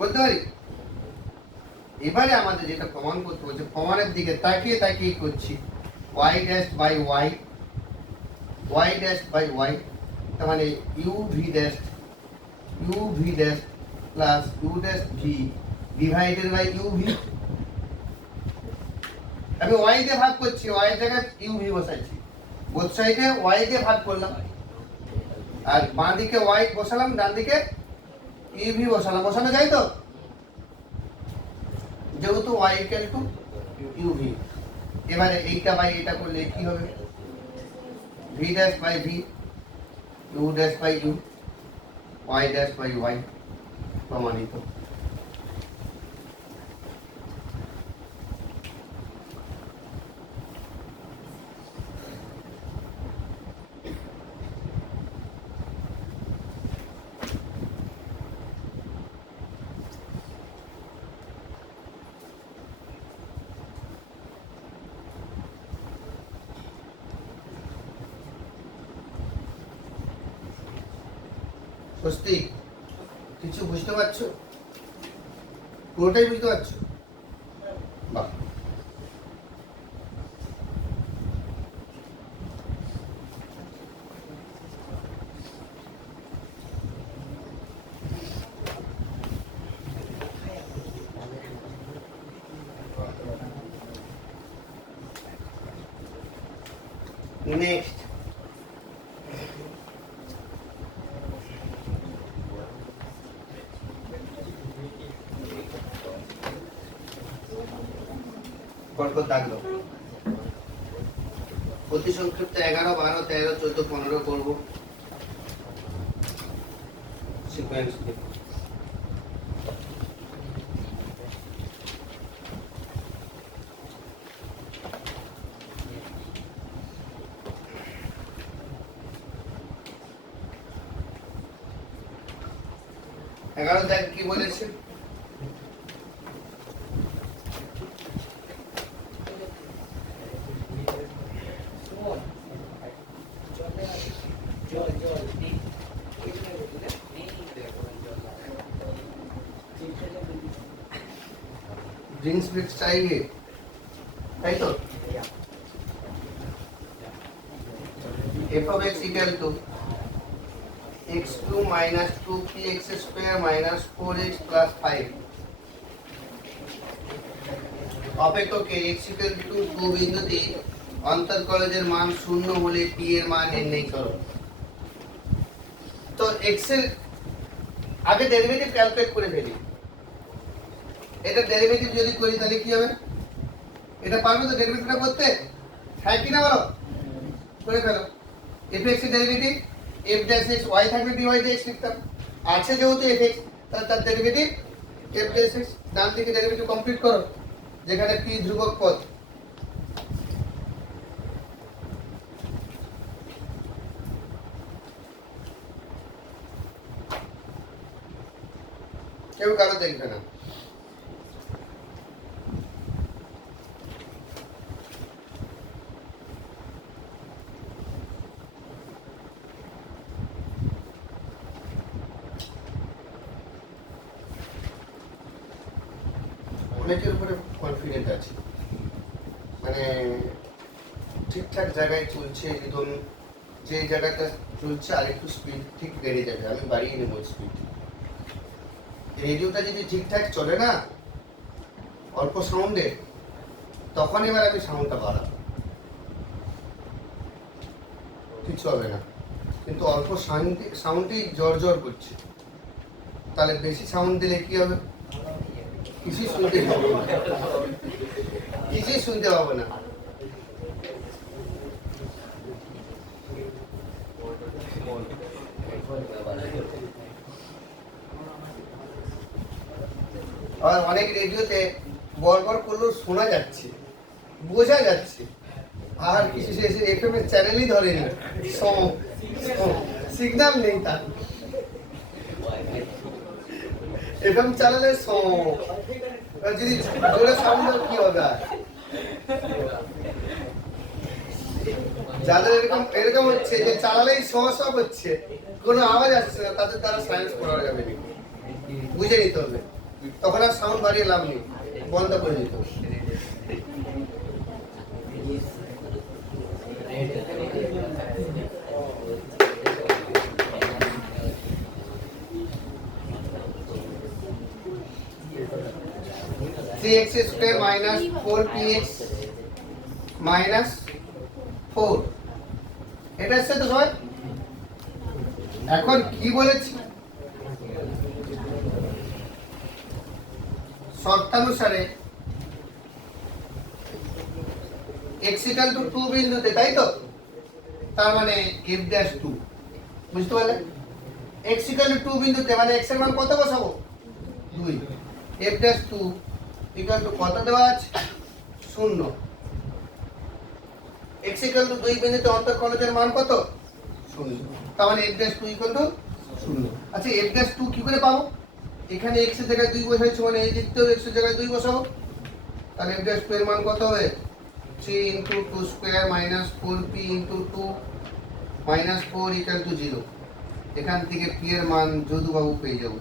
বলতে পারি। এবারে আমাদের যেটা প্রমাণ করতে হচ্ছে, প্রমাণের দিকে তাকিয়ে তাকিয়ে করছি, y dash by y dash by y, তার মানে u v dash plus u dash v divided by u v। আমি y দিয়ে ভাগ করছি, y এর জায়গায় u v বসাইছি, বোথ সাইডে y দিয়ে ভাগ করলাম, আর বাঁ দিকে y বসালাম, ডান দিকে u v বসালাম, বসানো যায় তো? যেহেতু y equal to u v, এবারে এইটা বাই এটা করলে কি হবে, v dash by v, u dash by u, y dash by y, প্রমাণিত। স্বস্তি, কিছু বুঝতে পারছো? পুরোটাই বুঝতে পারছো? বাহ, নেক্সট পরপর দাগলো, অতি সংক্ষিপ্ত 11, 12, 13, 14, 15 করবো সিকোয়েন্স দিয়ে। এগারো দেখ কি বলেছে, ड्रिंक्स ब्रिक्स चाहिए, ताई तो f of x equal to x2 minus 2px square minus 4x plus 5 অপেক্ষকে x equal to 2 বিন্দুতে অন্তর্কলজের মান শূন্য হলে p এর মান নির্ণয় করো। তো x এর আগে ডেরিভেটিভ ক্যালকুলেট করে ফেলি। এটা ডেরিভেটিভ যদি করি তাহলে কি হবে? এটা পারবে তো ডেরিভেটিভটা করতে? হ্যাঁ কি না বলো? করে ফেলো। fx এর derivative f dash x y থাকলে dy dx লিখতাম। আছে যেহেতু fx তার ডেরিভেটিভ f dash x, ডান দিকে ডেরিভেটিভ কমপ্লিট করো যেখানে p ধ্রুবক পদ। কেউ কারো দেখবে না। অনেকের উপরে কনফিডেন্ট আছে, মানে ঠিকঠাক জায়গায় চলছে, একদম যে জায়গাটা চলছে আর একটু স্পিড ঠিক বেড়ে যাবে, আমি বাড়িয়ে নেবো স্পিড। রেডিওটা যদি ঠিকঠাক চলে না অল্প সাউন্ডে, তখন এবার আমি সাউন্ডটা বাড়াবো, কিছু হবে না। কিন্তু অল্প সাউন্ডই জ্বর জ্বর করছে, তাহলে বেশি সাউন্ড দিলে কি হবে? কিছুই শুনতে পাবো না, কিছুই শুনতে পাবো না। আর অনেক রেডিওতে বড় করলেও শোনা যাচ্ছে, বোঝা যাচ্ছে, আর কিছু এফএম এর চ্যানেলই ধরেনি, সিগন্যাল নেই তার। এফএম চ্যানেলে যদি জোরে সাউন্ড কি হবে? আর যাদের এরকম হচ্ছে যে চালালেই সমস্যা হচ্ছে, কোনো আওয়াজ আসছে না, তাদের দ্বারা সায়েন্স করা যাবে না, বুঝে নিতে হবে। তখন আর সাউন্ড বাড়িয়ে লাভ নেই, বন্ধ করে দিতে হবে। x square minus 4px minus 4, এটা হচ্ছে তো সবাই। এখন কি বলেছি? শর্তানুসারে x equal to 2 বিন্দুতে, তাই তো? তার মানে f dash 2, বুঝতে পারলে? x equal to 2 বিন্দুতে মানে x এর মান কত বসাবো? 2। f dash 2 equal to কত দেওয়া আছে? 0। x equal to 2 বিন্দুতে অন্তর্কলজের মান কত? 0। তার মানে f dash 2 equal to 0। আচ্ছা f dash 2 কি করে পাবো? এখানে x এর জায়গায় 2 বসাইছি, মানে এই দিকতেও x এর জায়গায় 2 বসাবো। তাহলে f dash 2 এর মান কত হবে? 3 into 2 square minus 4p into 2 minus 4 equal to 0। এখান থেকে p এর মান যদুবাবু পেয়ে যাবো।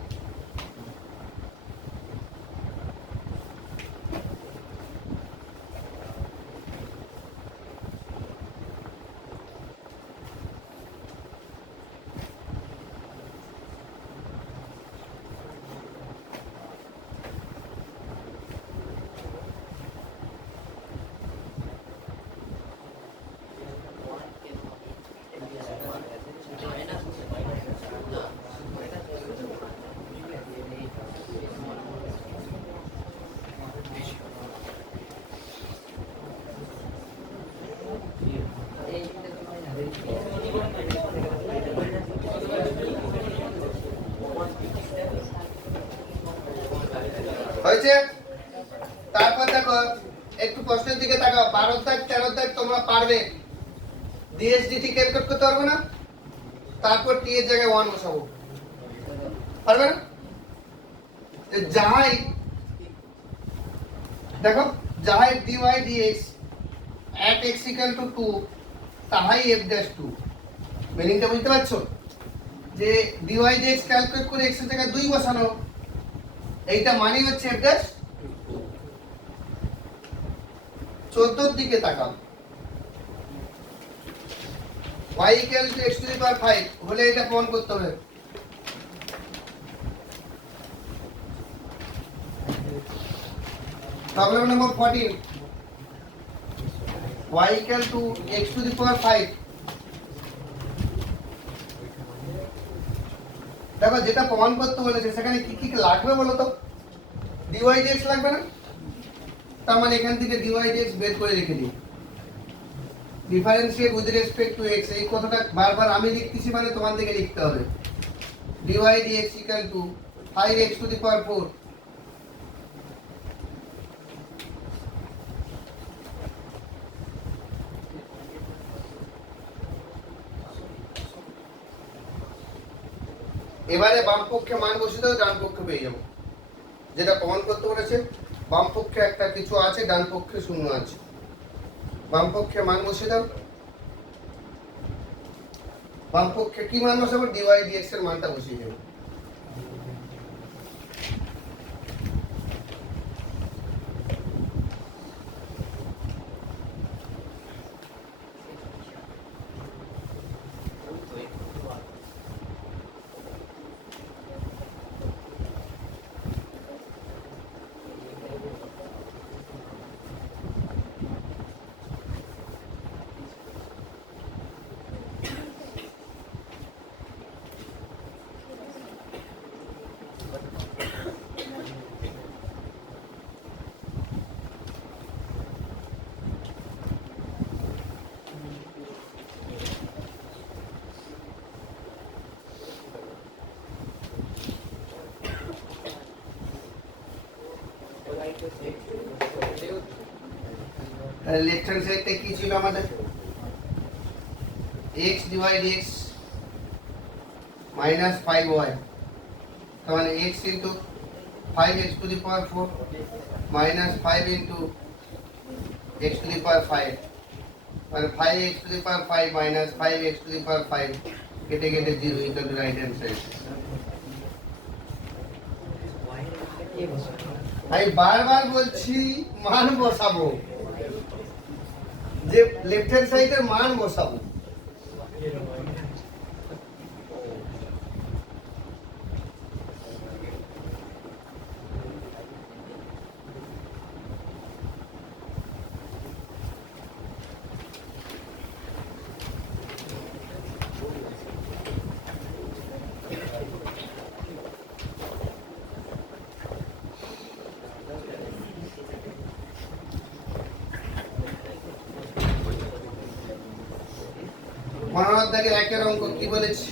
হয়েছে? তারপর দেখো একটু প্রশ্নের দিকে তাকাও। 12 দাগ 13 দাগ তোমরা পারবে, ডিএসডিটি ক্যালকুলেট করতে পারবে না? তারপর টি এর জায়গায় 1 বসাবো, পারবে না? যাই দেখো, যাই dy dx at x equal to 2 তাহাই f dash 2। মিনিংটা বুঝতে পারছো? যে dy dx ক্যালকুলেট করে x এর জায়গায় 2 বসানো, এইটা মানে হচ্ছে f dash। 14 দিকে তাকাও, y equal to x to the power 5 হলে এটা প্রমাণ করতে হবে। Problem number 14 y equal to x to the power 5। দেখো যেটা প্রমাণ করতে বলেছে সেখানে কি কি লাগবে বলো তো? dy dx লাগবে না? তার মানে এখান থেকে dy dx বের করে রেখে দিই। Differentiate with respect to x, এই কথাটা বারবার আমি লিখতেছি মানে তোমার দিকে লিখতে হবে। dy dx equal to 5x to the power 4। এবারে বাম পক্ষে মান বসিয়ে দাও, ডান পক্ষে পেয়ে যাবো। যেটা প্রমাণ করতে বলেছে বাম পক্ষে একটা কিছু আছে, ডান পক্ষে শূন্য আছে। বাম পক্ষে মান বসিয়ে দাও। বাম পক্ষে কি মান বসাবো? dy dx এর মানটা বসিয়ে দেবো। লেফট হ্যান্ড সাইডটা কি ছিল আমাদের? x dy dx minus 5y, তার মানে x into 5x to the power 4 minus 5 into x to the power 5, মানে 5x to the power 5 minus 5x to the power 5 কেটে কেটে 0 equal to right hand side। আমি বারবার বলছি মান বসাবো, যে লেফট হ্যান্ড সাইডের মান বসাবো। মনোরথ দাগের একের অঙ্ক কি বলেছি?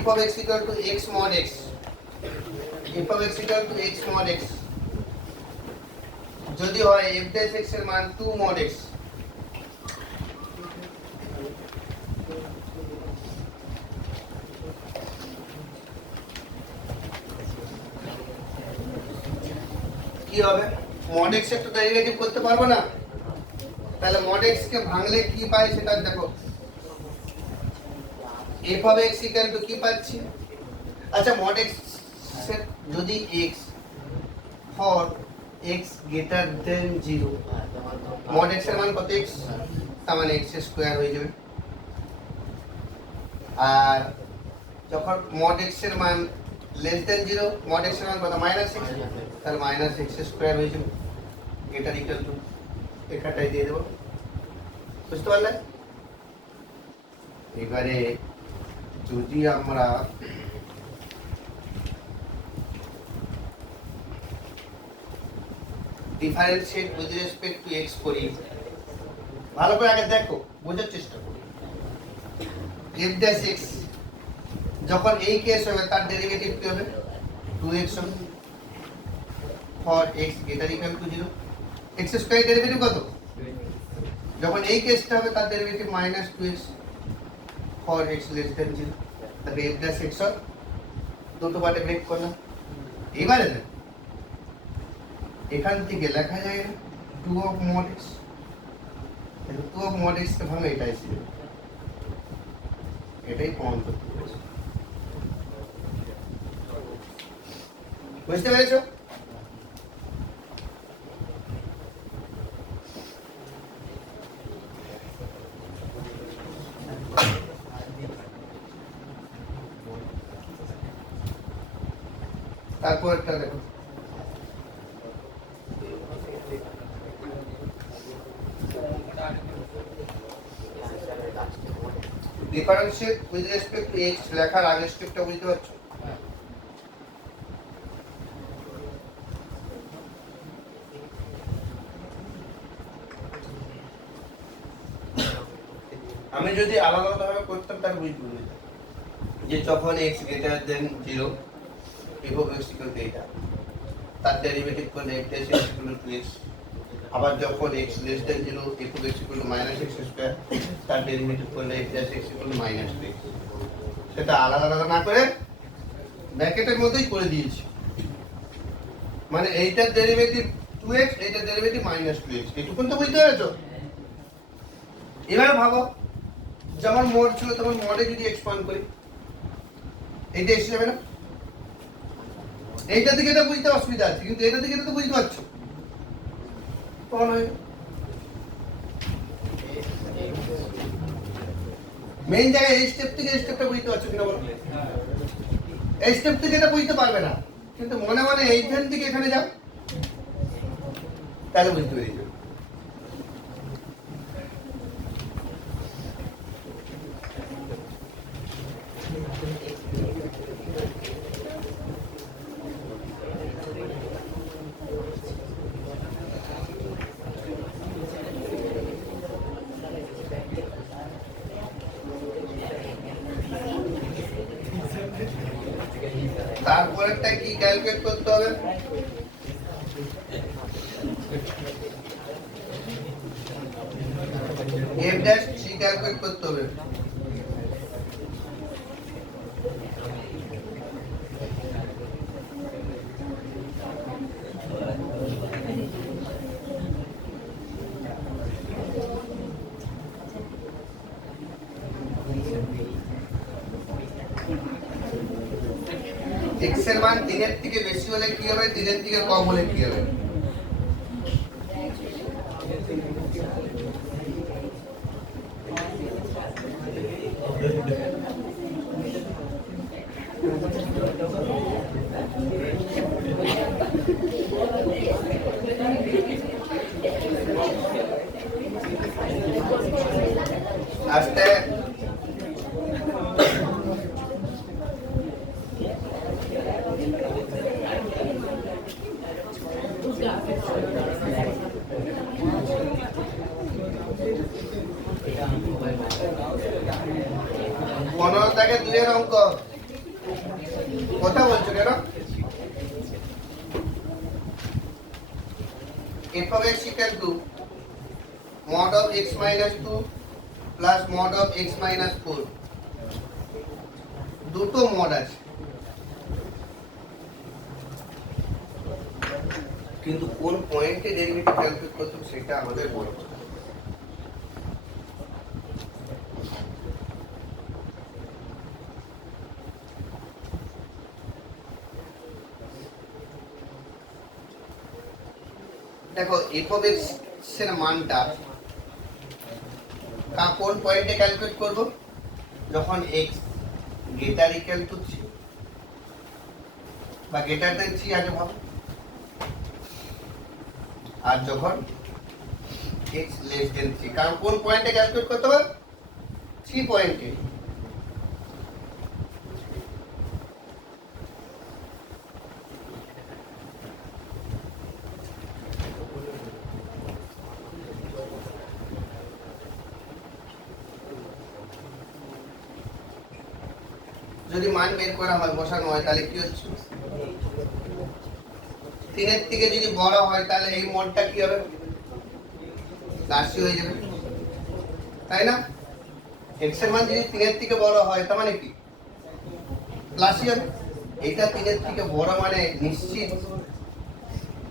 f of x equal to x mod x, f of x equal to x mod x যদি হয় f dash x এর মান 2 mod x। কি হবে? mod x একটু ডেরিভেটিভ করতে পারবো না? তাহলে mod x কে ভাঙলে কি পাই সেটা দেখো। f of x equal to কি পাচ্ছি? আচ্ছা mod x এর যদি x for x greater than 0, mod x এর মান কত? x, তার মানে x স্কয়ার হয়ে যাবে। আর যখন mod x এর মান less than 0, mod x এর মান কত? -x, তাহলে -x স্কয়ার হয়ে যাবে। গ্রেটার ইকুয়াল টু এখানটাই দিয়ে দেবো। বুঝতে পারলে? এবারে যদি আমরা differentiate with respect to x করি, ভালো করে আগে দেখো, বোঝার চেষ্টা করো। f dash x যখন এই কেস হবে তার ডেরিভেটিভ কি হবে? 2x হবে। For x greater equal to 0, x square derivative কত? যখন এই কেসটা হবে তার derivative -2x for x less than 0, তাহলে f dash x আর দুটো পার্টে ব্রেক করলাম। এবারে দেখ এখান থেকে লেখা যায় 2 of mod x, 2 of mod x কে ভাঙে এটাই ছিল, এটাই প্রমাণ করতে বলেছে। বুঝতে পেরেছো? তারপরটা দেখো, differentiate with respect two x লেখার আগের স্টেপটা বুঝতে পারছো? আমি যদি আলাদা আলাদাভাবে করতাম তাহলে বুঝতে পারবে যে যখন x greater than 0 f of x equal to এটা, তার ডেরিভেটিভ করলে f dash x equal to 2x, আবার যখন x less than 0 f of x equal to minus x square, তার ডেরিভেটিভ করলে f dash x equal to minus 2x। সেটা আলাদা আলাদা না করে ব্র্যাকেটের মধ্যেই করে দিয়েছি, মানে এইটার ডেরিভেটিভ 2x, এইটার ডেরিভেটিভ minus 2x, এটুকুন তো বুঝতে পেরেছো? এবার ভাবো যেমন মোড ছিল তখন মোডে যদি এক্সপান্ড করি এইটা এসে যাবে না? এইটা থেকে এটা বুঝতে অসুবিধা আছে, কিন্তু এটা থেকে তো বুঝতে পারছো তখন হয়। মেইন জায়গায় এই স্টেপ থেকে এই স্টেপটা বুঝতে পারছো কিনা বলো? এই স্টেপ থেকে এটা বুঝতে পারবে না, কিন্তু মনে মনে এইখান থেকে এখানে যাও তাহলে বুঝতে পেরে যাবে। তারপরেরটা কি ক্যালকুলেট করতে হবে? f dash c ক্যালকুলেট করতে হবে। x এর মান 3 এর থেকে বেশি হলে কি হবে, 3 এর থেকে কম হলে কি হবে? আস্তে পনেরো থেকে 2 এর অঙ্ক কথা বলছো কেন? f of x equal to mod of x minus 2 plus mod of x minus 4, দুটো মড আছে, কিন্তু কোন পয়েন্টে ডেরিভেটিভ ক্যালকুলেট করতে হবে সেটা আমাদের বড় কথা। দেখো f of x এর মানটা কোন পয়েন্টে ক্যালকুলেট করব? যখন x গ্রেটার ইকুয়াল টু 3 বা গ্রেটার দ্যান 3 আগে ভাবো, আর যখন x লেস দ্যান 3, কারণ কোন পয়েন্টে ক্যালকুলেট করতে হবে? 3 পয়েন্টে। যদি মান বের করা হয়, বসানো হয়, তাহলে কি হচ্ছে? 3 এর থেকে যদি বড় হয় তাহলে এই মডটা কি হবে? রাশি হয়ে যাবে, তাই না? x এর মান যদি 3 এর থেকে বড় হয় তার মানে কি? প্লাসই হবে। এটা 3 এর থেকে বড় মানে নিশ্চিত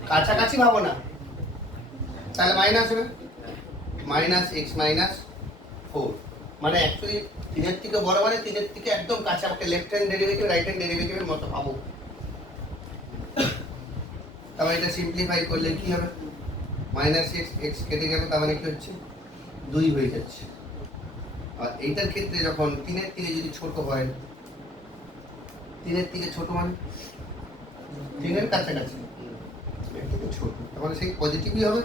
কাছাকাছি ভাবো না, তাহলে মাইনাস হবে, মাইনাস x মাইনাস 4, মানে অ্যাকচুয়ালি 3 এর থেকে বড় মানে 3 এর থেকে একদম কাছে, আমাকে left hand derivative right hand ডেরিভেটিভের মতো ভাবো। তাহলে এটা সিম্পলিফাই করলে কি হবে? মাইনাস x কেটে গেল, তার মানে কি হচ্ছে? 2 হয়ে যাচ্ছে। আর এইটার ক্ষেত্রে যখন 3 এর থেকে যদি ছোট হয়, 3 এর থেকে ছোট মানে তিনের কাছাকাছি, এর থেকে ছোট, তার মানে সেই পজিটিভই হবে,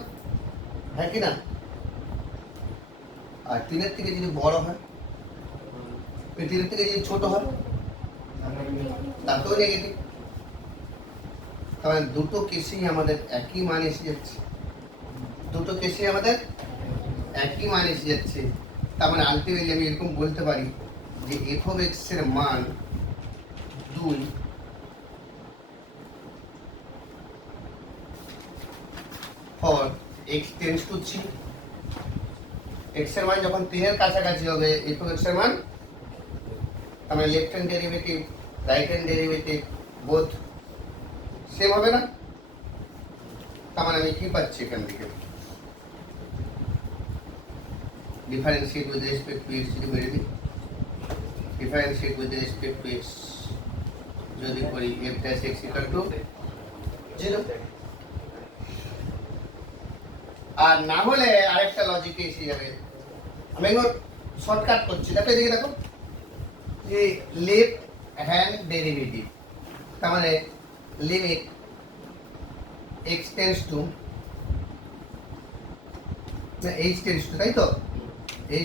হ্যাঁ কি না? আর তিনের থেকে যদি বড় হয়, তিনের থেকে যদি ছোট হয়, তাতেও নেগেটিভ। তাহলে দুটো কেসেই আমাদের একই মান এসে যাচ্ছে, দুটো কেসেই আমাদের একই মান এসে যাচ্ছে। তার মানে আলটিমেটলি আমি এরকম বলতে পারি যে এফ অফ এক্স এর মান 2 for x tends to 3। X এর মান যখন 3 এর কাছাকাছি হবে, এফ অফ এক্স এর মান, তার মানে left hand derivative right hand derivative both same হবে না? তার মানে আমি কি পাচ্ছি এখান থেকে? Differentiate with respect two x যদি মেরে দিই, differentiate with respect two x যদি করি, F dash x equal two 0। আর না হলে আরেকটা লজিকে এসে যাবে, আমি এগুলো শর্টকাট করছি, দেখো এদিকে দেখো, যে লেফট হ্যান্ড ডেরিভেটিভ, তার মানে limit x tends to h tends to, তাই তো,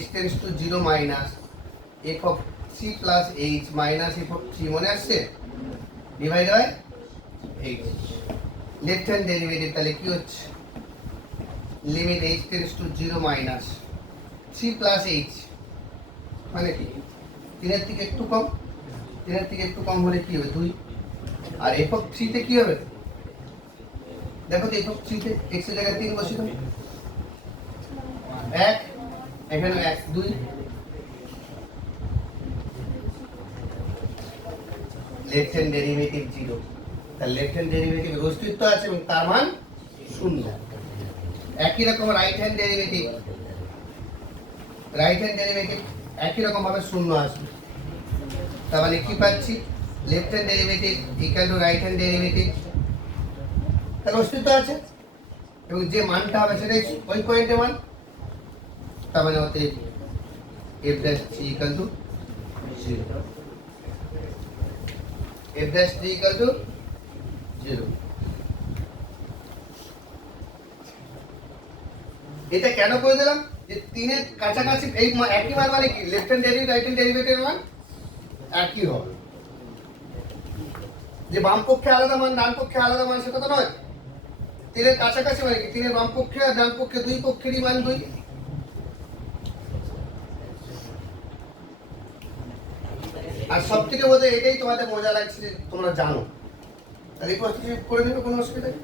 h tends to 0 minus f of c plus h minus f of c, মনে আসছে, divide by h। Left hand derivative তাহলে কি হচ্ছে, limit h tends to 0 minus c plus h, মানে কি 3 এর থেকে একটু কম, 3 এর থেকে একটু কম হলে কি হবে 2। আর f অফ c তে কি হবে, দেখো তো f অফ c তে x এর জায়গায় 3 বসিয়ে দাও, 1, এখানে 1 2, লেফট হ্যান্ড ডেরিভেটিভ 0, তার লেফট হ্যান্ড ডেরিভেটিভ অস্তিত্ব আছে এবং তার মান 0। একই রকম right hand derivative, right hand derivative একই রকম ভাবে 0 আসবে। তার মানে কি পাচ্ছি, left hand derivative equal to right hand derivative, তার অস্তিত্ব আছে এবং যে মানটা হবে সেটাই ওই পয়েন্টের মান। তার মানে হতে f dash c equal to 0, f dash c equal to 0। এটা কেন করে দিলাম, যে 3 এর কাছাকাছি এই একই মান মানে কি, left hand derivative right hand ডেরিভেটিভের মান একই হবে, যে বাম পক্ষে আলাদা মান ডান পক্ষে আলাদা মান সেটা তো নয়। 3 এর কাছাকাছি মানে কি, 3 এর বাম পক্ষে আর ডান পক্ষে দুই পক্ষেরই মান 2। আর সব থেকে বোধহয় এটাই তোমাদের মজা লাগছে যে তোমরা জানো, তাহলে এই প্রশ্ন করে নেবে, কোনো অসুবিধা নেই।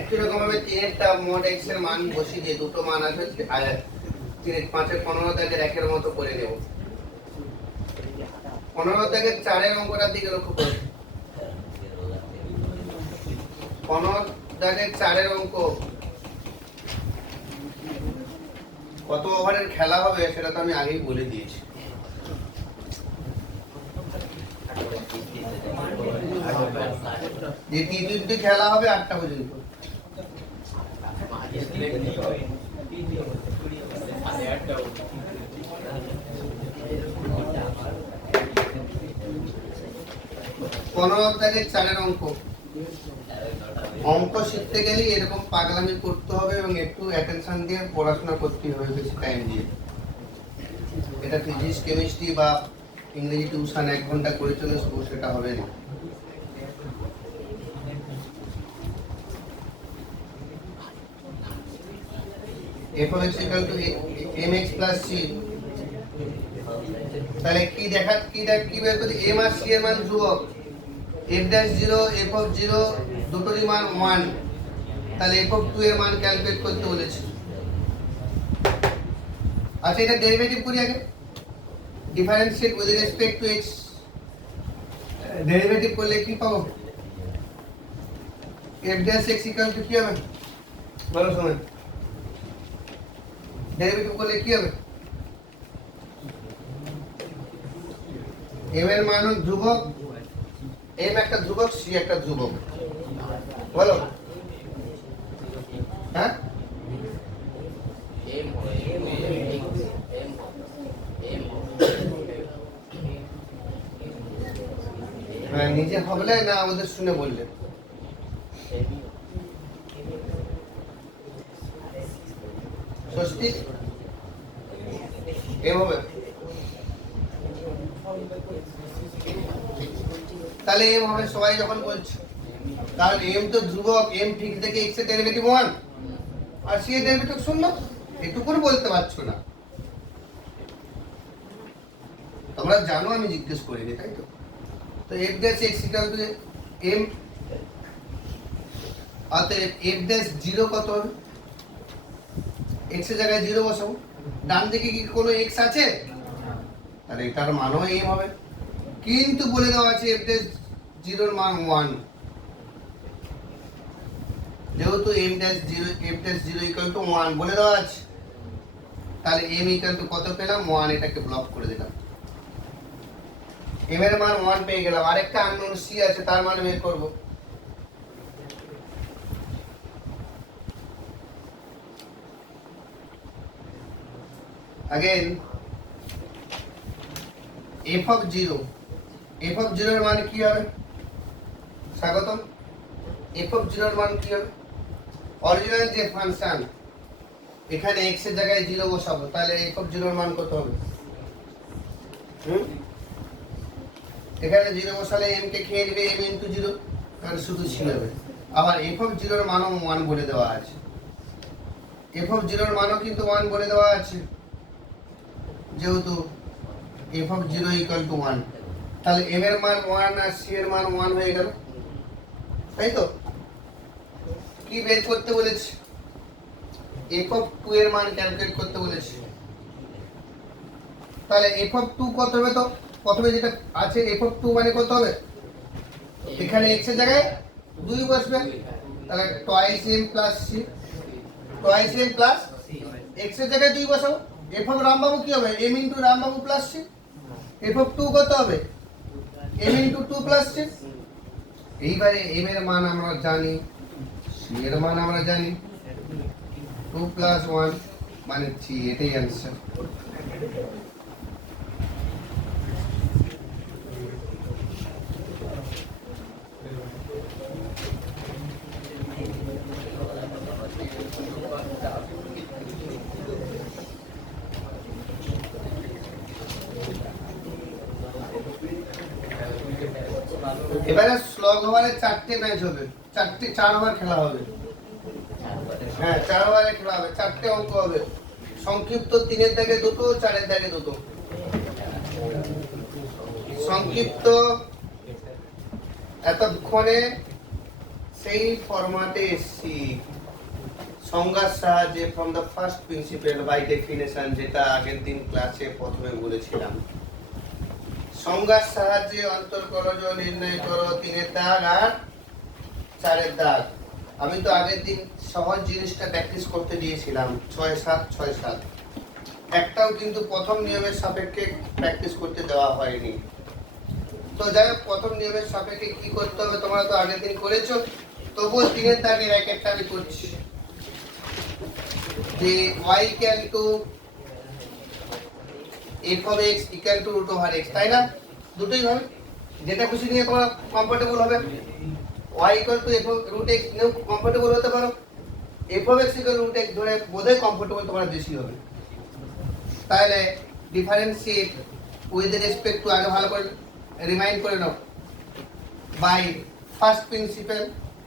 একই রকম ভাবে 3 এরটা মোড x এর মান বসিয়ে দিয়ে দুটো মান আছে, আর 3 এর 5 এর 15 দাগের 1 এর মতো করে নেব। 15 দাগের 4 এর অঙ্কটার দিকে লক্ষ্য করুন, 15 দাগের 4 এর অঙ্ক কত ওভারের খেলা হবে সেটা তো আমি আগেই বলে দিয়েছি। যে টি20 খেলা হবে 8টা পর্যন্ত। পনেরো দাগের 4 এর অঙ্ক, অঙ্ক শিখতে গেলে এরকম পাগলামি করতে হবে এবং একটু অ্যাটেনশন দিয়ে পড়াশোনা করতে হবে, বেশি টাইম দিয়ে। এটা ফিজিক্স কেমিস্ট্রি বা ইংরেজি টিউশন 1 ঘন্টা করে চলে আসবো, সেটা হবে না। f of x equal to mx plus c, তাহলে কি দেখা কি বের করতে, m আর c এর মান ধ্রুবক, F dash zero F of zero দুটোরই মান 1, তাহলে এফ অফ 2 এর মান ক্যালকুলেট করতে বলেছে। আচ্ছা, এটা ডেরিভেটিভ করি আগে, differentiate with respect two x. Derivative করলে কি পাবো? F dash x equal two কি হবে বলো সময়? ডেরিভেটিভ করলে কি হবে? এম এর মান ধ্রুবক, এম একটা ধ্রুবক, সি একটা ধ্রুবক, বলো। হ্যাঁ, নিজে ভাবলে না আমাদের শুনে বললে? ষষ্ঠী এম হবে, তাহলে এম হবে সবাই যখন বলছে, কারণ এম তো ধ্রুবক, এম ঠিক থেকে এক্স এর ডেরিভেটিভ 1 আর সি এর ডেরিভেটিভ 0, এটুকুন বলতে পারছো না। তোমরা জানো আমি জিজ্ঞেস করিনি, তাই তো? তো f dash x equal to m, অতএব এফ ড্যাশ 0 কত হবে? এক্স এর জায়গায় 0 বসাবো, ডান দিকে কি কোনো এক্স আছে? তাহলে এটার মানও এম হবে, কিন্তু বলে দেওয়া আছে এফ ড্যাশ 0 এর মান 1, যেহেতু m dash 0 f dash 0 equal to 1 বলে দেওয়া আছে, তাহলে এম ইকুয়াল টু কত পেলাম? 1, এটাকে ব্লক করে দিলাম। এম এর মান 1 পেয়ে গেলাম, আরেকটা আননোন সি আছে, তার মান বের করব। Again f of 0, f of 0 এর মান কি হবে? স্বাগতম, f of 0 এর মান কি হবে? অরিজিনাল যে ফাংশন, এখানে x এর জায়গায় 0 বসাবো, তাহলে f of 0 এর মান কত হবে? এখানে 0 বসালে m কে খেয়ে নেবে m ইনটু 0, তাহলে শুধু ছিল হবে। আবার f of 0 এর মানও 1 বলে দেওয়া আছে, f of 0 এর মানও কিন্তু 1 বলে দেওয়া আছে, যেহেতু f of 0 ইকুয়াল টু 1, তাহলে m এর মান 1 আর c এর মান 1 হয়ে গেল, তাই তো? কি বের করতে বলেছে? f of 2 এর মান ক্যালকুলেট করতে বলেছে। তাহলে f of 2 কত হবে? তো প্রথমে যেটা আছে f of 2 মানে কত হবে? এখানে x এর জায়গায় 2 বসবে, তাহলে twice m plus c, twice m plus x এর জায়গায় 2 বসাবো, f of রামবাবু কি হবে? m into Rambabu plus c, f of 2 কত হবে? m into 2 plus c। এইবারে m এর মান আমরা জানি, c এর মান আমরা জানি, 2 plus 1 মানে 3, এটাই অ্যানসার। এবারে স্লগ ওভারে 4টে ম্যাচ হবে, 4 ওভার খেলা হবে। হ্যাঁ, 4 ওভারে খেলা হবে, 4টে অঙ্ক হবে। সংক্ষিপ্ত 3 এর দাগে 2টো, 4 এর দাগে 2টো। সংক্ষিপ্ত এতক্ষণে সেই ফরম্যাটে এসছি, সংজ্ঞার সাহায্যে from the first principle by definition, যেটা আগের দিন ক্লাসে প্রথমে বলেছিলাম। সংজ্ঞার সাহায্যে অন্তর্কলজ নির্ণয় করো 3 এর দাগ আর 4 এর দাগ। আমি তো আগের দিন সহজ জিনিসটা প্র্যাকটিস করতে দিয়েছিলাম, 6-7 একটাও কিন্তু প্রথম নিয়মের সাপেক্ষে প্র্যাকটিস করতে দেওয়া হয়নি। তো যাই হোক, প্রথম নিয়মের সাপেক্ষে কি করতে হবে তোমরা তো আগের দিন করেছো, তবুও 3 এর দাগের একটা আমি করছি, যে y equal to f of x equal to root over x, তাই না? দুটোই হবে, যেটা খুশি নিয়ে তোমরা কমফোর্টেবল হবে। y equal to f of root x নিয়েও কমফোর্টেবল হতে পারো, f of x equal root x ধরে বোধহয় কমফোর্টেবল তোমরা বেশি হবে। তাহলে ডিফারেন্সিয়েট উইথ রেসপেক্ট টু, আগে ভালো করে রিমাইন্ড করে নাও, বাই ফার্স্ট প্রিন্সিপাল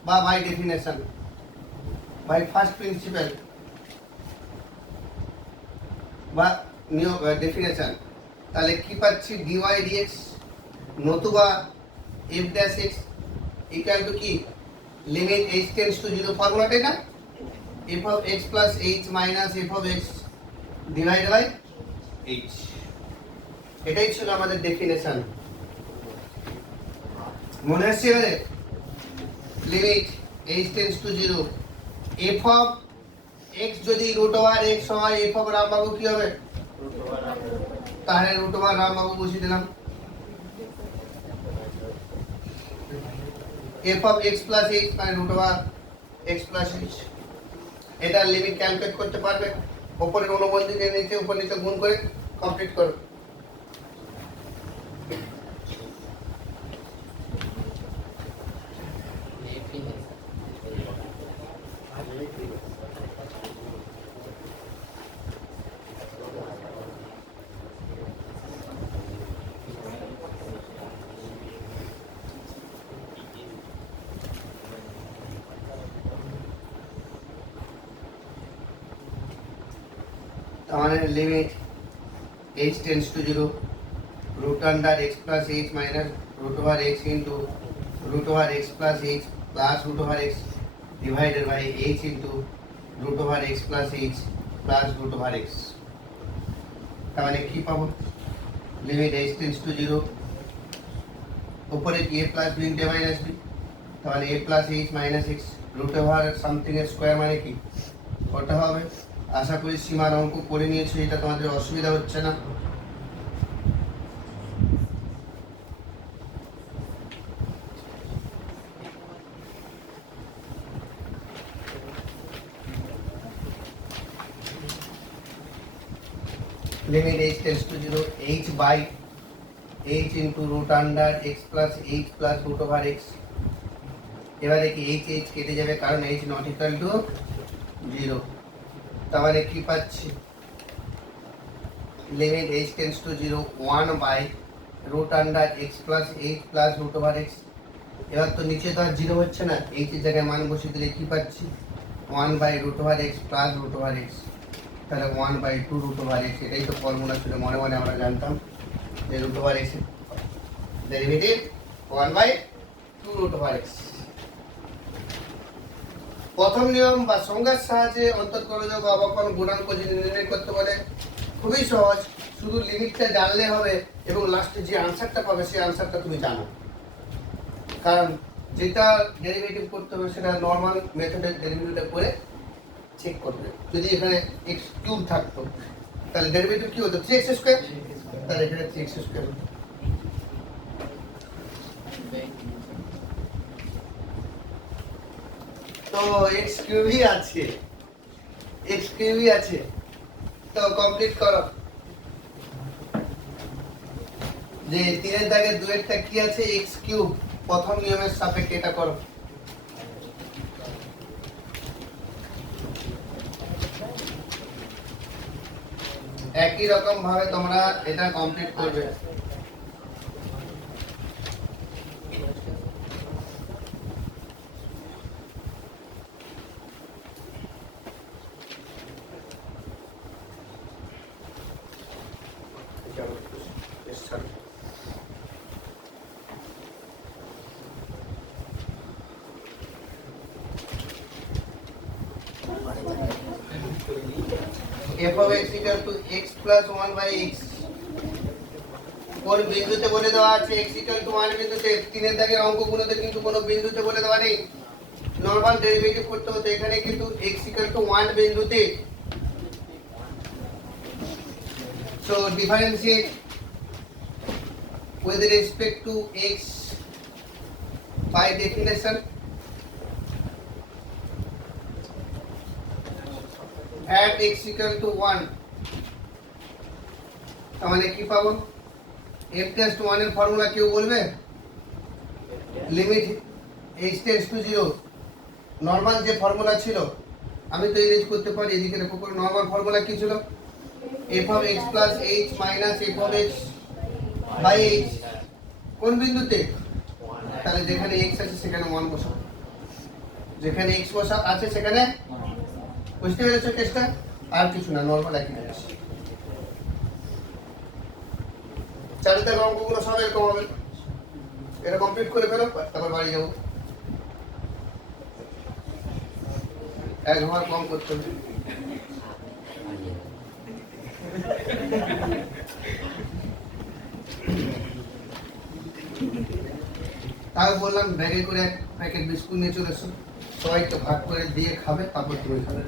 বা by definition. By first principle বা নিয়ম ডেফিনেশন, তাহলে কি পাচ্ছি? dy dx নতুবা f dash x equal two কি লিমিট h টেন্ডস টু 0 ফর্মুলাটাই না f of x plus h minus f of x divided by h এটাই ছিল আমাদের ডেফিনেশন মনে আছে এবারে limit h tends to 0 f of x যদি রুট ওভার x হয় f of রামবাবু কি হবে তাহলে রুট ওভার রামবাবু বসিয়ে দিলাম f of x plus h মানে root over x plus h এটা লিমিট ক্যালকুলেট করতে পারবে উপরের অনুবন্ধী দিয়ে নিচে উপর নিচে গুণ করে কমপ্লিট করো তাহলে limit h tends to 0 root under x plus h minus root over x into root over x plus h plus root over x divided by h into root over x plus h plus root over x তাহলে কি পাবো limit h tends to 0 উপরে কি a plus b into a minus b তাহলে a plus h minus x root over something এর square মানে কি কত হবে আশা করি সীমার অঙ্ক করে নিয়েছো এটা তোমাদের অসুবিধা হচ্ছে না limit h tends to 0 h by h into root under x plus h plus root over x এবারে কি h কেটে যাবে কারণ h not equal to 0 তাহলে কি পাচ্ছি limit h tends to 0 1 by root under x plus h plus root over x এবার তো নিচে তো আর 0 হচ্ছে না h এর জায়গায় মান বসিয়ে দিলে কি পাচ্ছি 1 by root over x plus root over x তাহলে 1 by 2 root over x এটাই তো ফর্মুলা ছিল মনে মনে আমরা জানতাম যে root over x derivative 1 by 2 root over x প্রথম নিয়ম বা সংজ্ঞার সাহায্যে অন্তর্কলজ বা অবকলন গুণাঙ্ক যদি নির্ণয় করতে বলে খুবই সহজ শুধু লিমিটটা জানলে হবে এবং লাস্টে যে আনসারটা পাবে সেই আনসারটা তুমি জানো কারণ যেটা ডেরিভেটিভ করতে হবে সেটা নরমাল মেথডে ডেরিভেটিভটা করে চেক করবে যদি এখানে x কিউব থাকতো তাহলে ডেরিভেটিভ কি হতো 3x স্কয়ার তাহলে এখানে 3x স্কয়ার হতো তো x কিউবই আছে x কিউবই আছে তো কমপ্লিট করো যে 3 এর দাগে 2 এরটা কি আছে x কিউব প্রথম নিয়মের সাপেক্ষে এটা করো একই রকম ভাবে তোমরা এটা কমপ্লিট করবে f of x equal to x plus 1 by x কোন বিন্দুতে বলে দেওয়া আছে x equal to 1 বিন্দুতে তিনের দাগের অঙ্কগুলোতে কিন্তু কোনো বিন্দুতে বলে দেওয়া নেই নরমাল ডেরিভেটিভ করতে হতো এখানে কিন্তু x equal to 1 বিন্দুতে so differentiate with respect to x by definition at x equal to 1 তাহলে কি পাবো f test 1 এর ফর্মুলা কেউ বলবে limit h tends to 0 normal যে ফর্মুলা ছিল আমি তো ইরেজ করতে পারি এদিকে দেখো নরমাল ফর্মুলা কি ছিল f of x plus h minus f of x by h কোন বিন্দুতে তাহলে যেখানে x আছে সেখানে 1 বসাও যেখানে x বসা আছে সেখানে বুঝতে পেরেছো কেসটা আর কিছু না নরমাল একই জিনিস চারিদিকে অঙ্কগুলো সব এরকম হবে এটা কমপ্লিট করে ফেলো তারপর বাড়ি যাবো এক ঘর কম করতে হবে। তাও বললাম ব্যাগে করে এক প্যাকেট বিস্কুট নিয়ে চলে এসো, সবাইকে ভাগ করে দিয়ে খাবে, তারপর তুমি খাবে।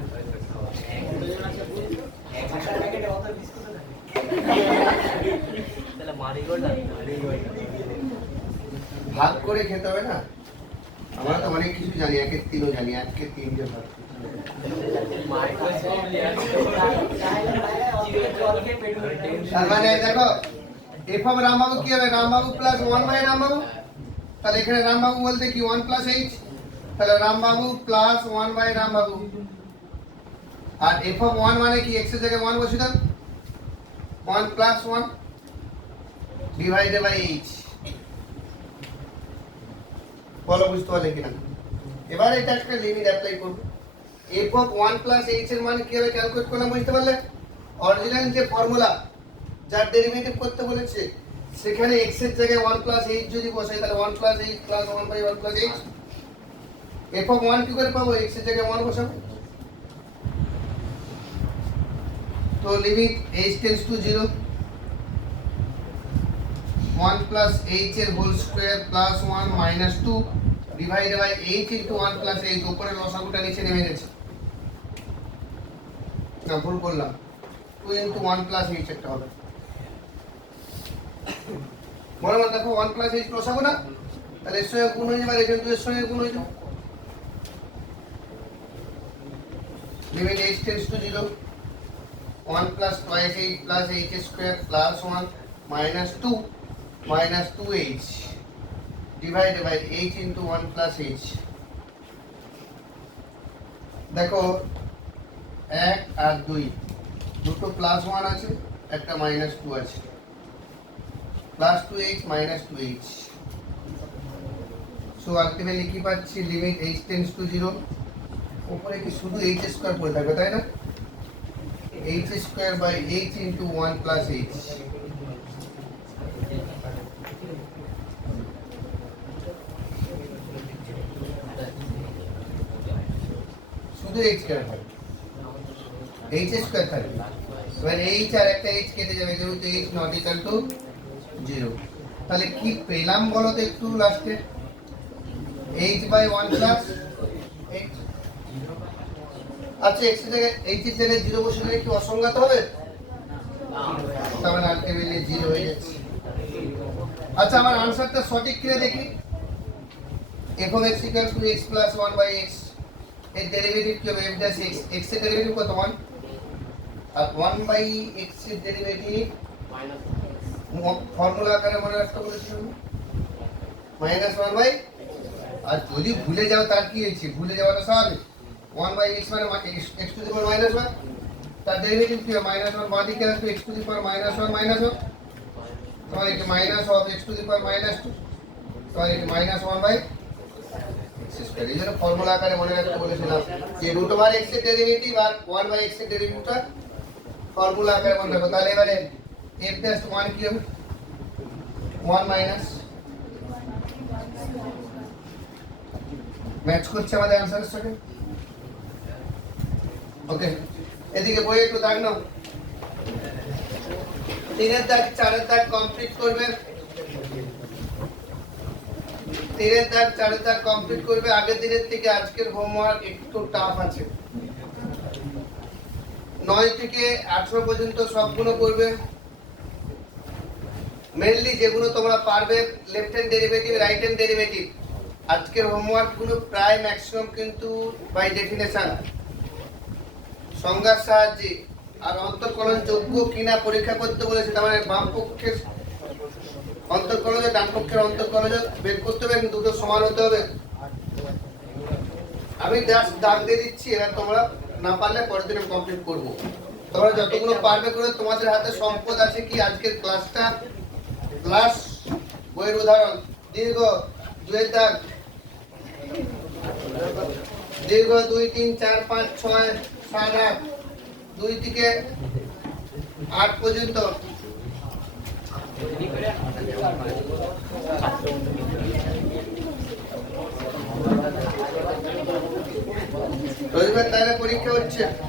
ভাগ করে খেতে হবে না, আমরা তো অনেক কিছু জানি, একের তিনও জানি, একের তিনটে ভাগ। তার মানে দেখো এফ অফ রামবাবু কি হবে, রামবাবু প্লাস 1 বাই রামবাবু, তাহলে এখানে রামবাবু বলতে কি 1 প্লাস এইচ, তাহলে রামবাবু প্লাস 1 বাই রামবাবু। আর এফ অফ 1 মানে কি, এক্স এর জায়গায় 1 বসিয়ে দাও, 1 প্লাস 1 ডিভাইডেড বাই এইচ। বলো বুঝতে পারলে কিনা? এবার এটা একটা লিমিট অ্যাপ্লাই করব। এফ অফ 1 প্লাস এইচ এর মান কিভাবে ক্যালকুলেট করলাম বুঝতে পারলে? অরিজিনাল যে ফর্মুলা যার ডেরিভেটিভ করতে বলেছে সেখানে x এর জায়গায় 1 প্লাস এইচ যদি বসাই তাহলে 1 plus h plus 1 by 1 plus h. F of 1 কি করে পাবো, x এর জায়গায় 1 বসাবো। তো limit h tends to 0, 1 plus H এর whole square plus 1 minus 2 divided by h into 1 plus H. উপরে লসাগুটা নিচে নেমে গেছে, না ভুল করলাম, 2 ইনটু 1 প্লাস এইচ একটা হবে। মনে মনে দেখো 1 প্লাস এইচ লসাগু না, তাহলে এর সঙ্গে গুণ হয়ে যাবে, আর এখানে 2 এর সঙ্গে গুণ হয়ে যাবে। Limit h tends to 0, 1 plus twice H plus H square plus 1 minus 2 minus 2h divided by h into 1 plus h। দেখো 1 আর 2 দুটো প্লাস 1 আছে, একটা মাইনাস 2 আছে, plus 2h minus 2h। So ultimately কি পাচ্ছি, লিমিট h টেন্ডস টু 0, উপরে কি শুধু h স্কয়ার পড়ে থাকবে তাই না, h square by h into 1 plus h। শুধু h স্কয়ার থাকবে, h স্কয়ার থাকবে, এবার h আর একটা h কেটে যাবে, যেহেতু h নট ইকুয়াল টু 0। তাহলে কি পেলাম বলো তো একটু লাস্টে, h বাই 1 প্লাস h। আচ্ছা x এর জায়গায় h এর জায়গায় 0 বসিয়ে দিলে কি অসংজ্ঞাত হবে, তাহলে আলটিমেটলি 0 হয়ে যাচ্ছে। আচ্ছা আমার আনসারটা সঠিক কিনা দেখি। f of x equals to x plus 1 by x, এর ডেরিভেটিভ কি হবে, f dash x, x এর ডেরিভেটিভ কত 1, আর 1 বাই x এর ডেরিভেটিভ ফর্মুলা আকারে মনে রাখতে বলেছিলাম মাইনাস 1 বাই, আর যদি ভুলে যাও তার কি হয়েছে, ভুলে যাওয়াটা স্বাভাবিক। 1 বাই x মানে x to the power minus 1, তার ডেরিভেটিভ কি হবে মাইনাস 1, বাঁ দিকে আসবে x to the power minus 1 minus 1, তাহলে কি minus of x to the power minus 2, তাহলে কি মাইনাস 1 বাই x স্কয়ার। এই জন্য ফর্মুলা আকারে মনে রাখতে বলেছিলাম যে রুট ওভার x এর ডেরিভেটিভ আর 1 বাই x এর ডেরিভেটিভটা ফর্মুলা আকারে মনে রাখো। তাহলে এবারে f dash 1 কি হবে, 1 মাইনাস, ম্যাচ করছে আমাদের आंसरेর সাথে। ওকে, এদিকে বই একটু দাগ নাও, 3 এর দাগ 4 এর দাগ কমপ্লিট করবে, 3 এর দাগ 4 এর দাগ কমপ্লিট করবে। আগের দিনের থেকে আজকের হোমওয়ার্ক একটু টাফ আছে, 9 থেকে 18 পর্যন্ত সবগুলো করবে। মেইনলি যেগুলো তোমরা পারবে left hand derivative, right hand derivative, আজকের হোমওয়ার্ক গুলো প্রায় ম্যাক্সিমাম কিন্তু বাই ডেফিনেশন সংজ্ঞার সাহায্যে আর অন্তর্কলন যোগ্য কিনা পরীক্ষা করতে বলেছে। তার মানে বাম পক্ষের অন্তর্কলজ, ডান পক্ষের অন্তর্কলজ বের করতে হবে, দুটো সমান হতে হবে। আমি জাস্ট দাগ দিয়ে দিচ্ছি, এবার তোমরা না পারলে পরের দিন কমপ্লিট করবো। তোমরা যতগুলো পারবে করে, তোমাদের হাতে সম্পদ আছে কি আজকের ক্লাসটা, ক্লাস বইয়ের উদাহরণ, দীর্ঘ 2 এর দাগ, দীর্ঘ 2 3 4 5 6 7 8, 2 থেকে 8 পর্যন্ত, রবিবার তাহলে হচ্ছে